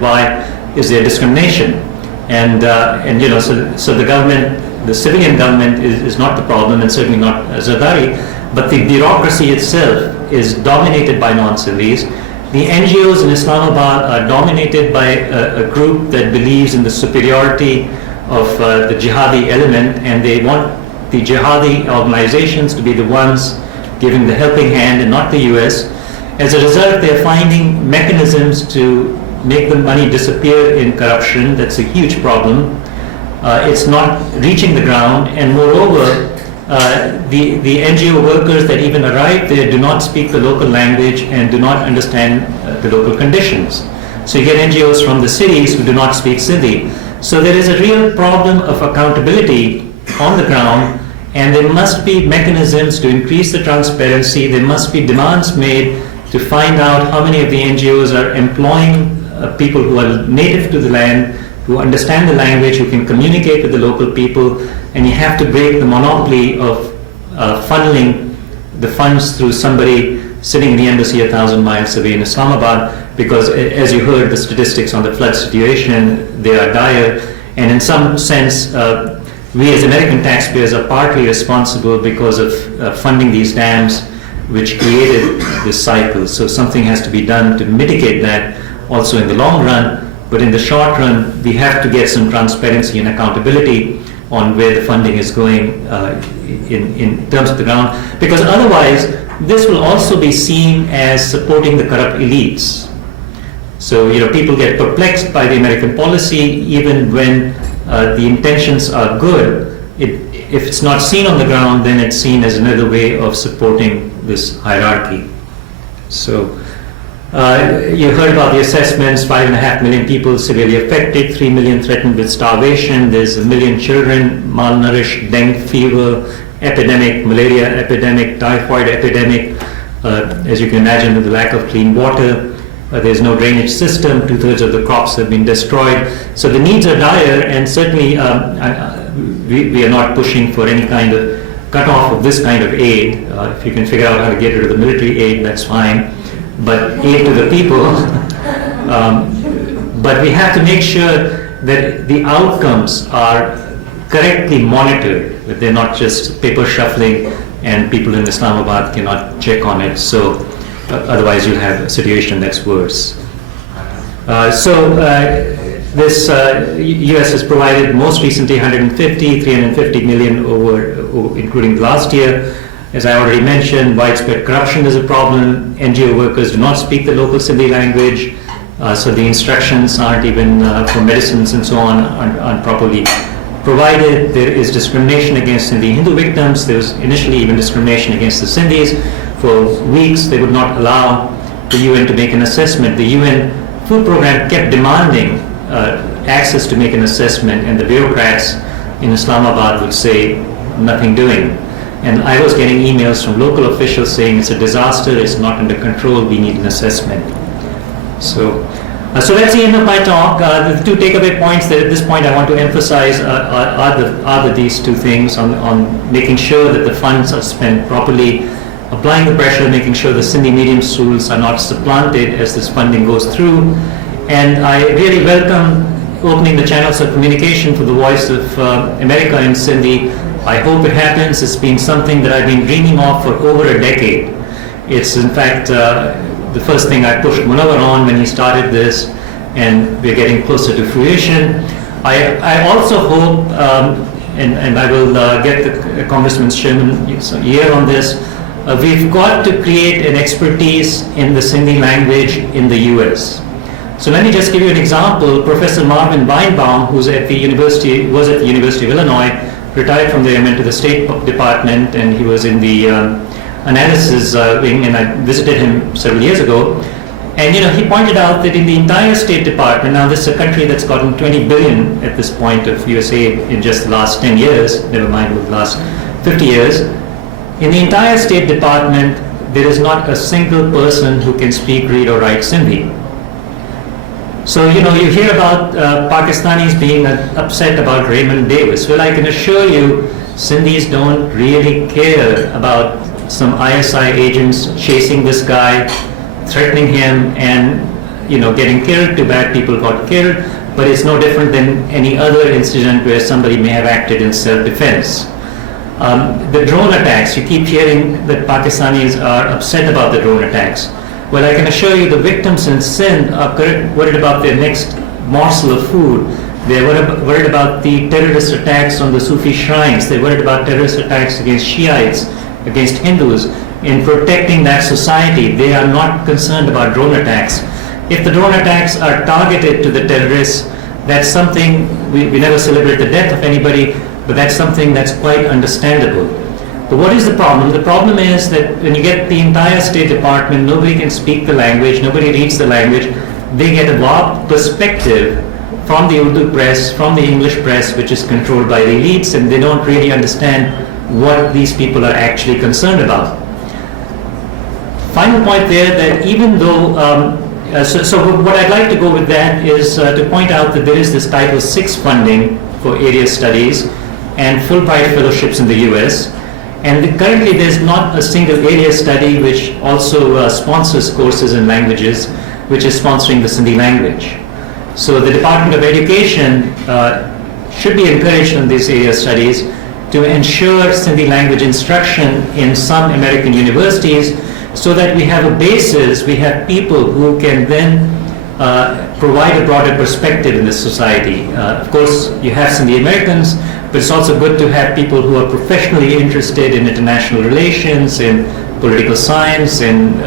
Why is there discrimination? And so the government, the civilian government, is not the problem, and certainly not Zardari, but the bureaucracy itself is dominated by non-Sindhis. The NGOs in Islamabad are dominated by a group that believes in the superiority of the jihadi element, and they want the jihadi organizations to be the ones giving the helping hand and not the US. As a result, they're finding mechanisms to make the money disappear in corruption. That's a huge problem. It's not reaching the ground, and moreover, the NGO workers that even arrive there do not speak the local language and do not understand the local conditions. So you get NGOs from the cities who do not speak Sindhi. So there is a real problem of accountability on the ground, and there must be mechanisms to increase the transparency. There must be demands made to find out how many of the NGOs are employing people who are native to the land, who understand the language, who can communicate with the local people, and you have to break the monopoly of funneling the funds through somebody sitting in the embassy 1,000 miles away in Islamabad, because as you heard, the statistics on the flood situation, they are dire, and in some sense, we as American taxpayers are partly responsible because of funding these dams which created this cycle. So something has to be done to mitigate that also in the long run. But in the short run, we have to get some transparency and accountability on where the funding is going in terms of the ground, because otherwise this will also be seen as supporting the corrupt elites. So, people get perplexed by the American policy even when the intentions are good. If it's not seen on the ground, then it's seen as another way of supporting this hierarchy. So, you heard about the assessments, 5.5 million people severely affected, 3 million threatened with starvation, there's 1 million children malnourished, dengue fever epidemic, malaria epidemic, typhoid epidemic, as you can imagine with the lack of clean water. There's no drainage system, 2/3 of the crops have been destroyed. So the needs are dire, and certainly we are not pushing for any kind of cutoff of this kind of aid. If you can figure out how to get rid of the military aid, that's fine. But aid to the people. But we have to make sure that the outcomes are correctly monitored, that they're not just paper shuffling and people in Islamabad cannot check on it. So otherwise you'll have a situation that's worse. This U.S. has provided most recently 350 million over including last year. As I already mentioned, widespread corruption is a problem. NGO workers do not speak the local Sindhi language, so the instructions aren't even for medicines and so on aren't properly provided. There is discrimination against Sindhi Hindu victims. There was initially even discrimination against the Sindhis. For weeks, they would not allow the UN to make an assessment. The UN food program kept demanding access to make an assessment, and the bureaucrats in Islamabad would say, nothing doing. And I was getting emails from local officials saying it's a disaster, it's not under control, we need an assessment. So that's the end of my talk. The two takeaway points that at this point I want to emphasize are these two things on making sure that the funds are spent properly, applying the pressure, making sure the Sindhi medium schools are not supplanted as this funding goes through. And I really welcome opening the channels of communication for the voice of America in Sindhi. I hope it happens. It's been something that I've been dreaming of for over a decade. It's in fact the first thing I pushed Munawar on when he started this, and we're getting closer to fruition. I also hope, and I will get the Congressman Sherman's ear on this, we've got to create an expertise in the Sindhi language in the US. So let me just give you an example. Professor Marvin Weinbaum, who's at the University of Illinois, retired from there, went to the State Department, and he was in the analysis wing, and I visited him several years ago. And he pointed out that in the entire State Department, now this is a country that's gotten 20 billion at this point of USA in just the last 10 years, never mind with the last 50 years. In the entire State Department, there is not a single person who can speak, read, or write Sindhi. So, you hear about Pakistanis being upset about Raymond Davis. Well, I can assure you, Sindhis don't really care about some ISI agents chasing this guy, threatening him, and, getting killed. Too bad people got killed, but it's no different than any other incident where somebody may have acted in self-defense. The drone attacks, you keep hearing that Pakistanis are upset about the drone attacks. Well, I can assure you the victims in Sindh are worried about their next morsel of food. They're worried about the terrorist attacks on the Sufi shrines. They're worried about terrorist attacks against Shiites, against Hindus. In protecting that society, they are not concerned about drone attacks. If the drone attacks are targeted to the terrorists, that's something, we never celebrate the death of anybody, but that's something that's quite understandable. But what is the problem? The problem is that when you get the entire State Department, nobody can speak the language, nobody reads the language. They get a warped perspective from the Urdu press, from the English press, which is controlled by the elites, and they don't really understand what these people are actually concerned about. Final point there, that even though, so what I'd like to go with that is to point out that there is this Title VI funding for area studies and Fulbright fellowships in the US. And currently there's not a single area study which also sponsors courses in languages, which is sponsoring the Sindhi language. So the Department of Education should be encouraged in these area studies to ensure Sindhi language instruction in some American universities, so that we have a basis, we have people who can then provide a broader perspective in this society. Of course, you have Sindhi Americans, but it's also good to have people who are professionally interested in international relations, in political science, in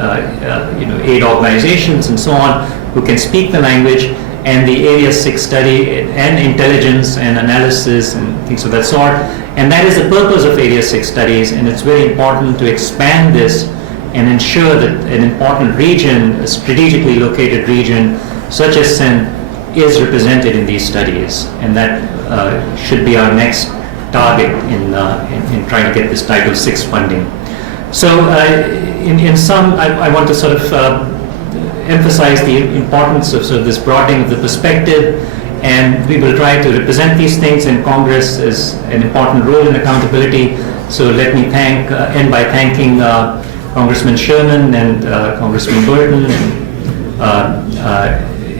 aid organizations, and so on, who can speak the language, and the Area 6 study and intelligence and analysis and things of that sort. And that is the purpose of Area 6 studies, and it's very important to expand this and ensure that an important region, a strategically located region such as Sindh, is represented in these studies. And that should be our next target in trying to get this Title VI funding. So in sum, I want to sort of emphasize the importance of sort of this broadening of the perspective, and we will try to represent these things in Congress as an important role in accountability. So let me end by thanking Congressman Sherman and Congressman Burton.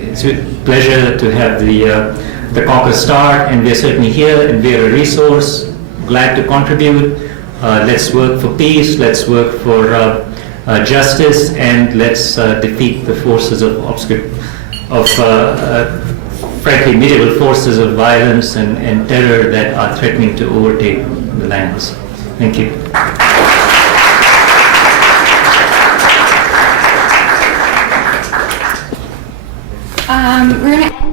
It's a pleasure to have the caucus start, and we're certainly here, and we're a resource, glad to contribute. Let's work for peace, let's work for justice, and let's defeat the forces of frankly, medieval forces of violence and terror that are threatening to overtake the lands. Thank you. We're going to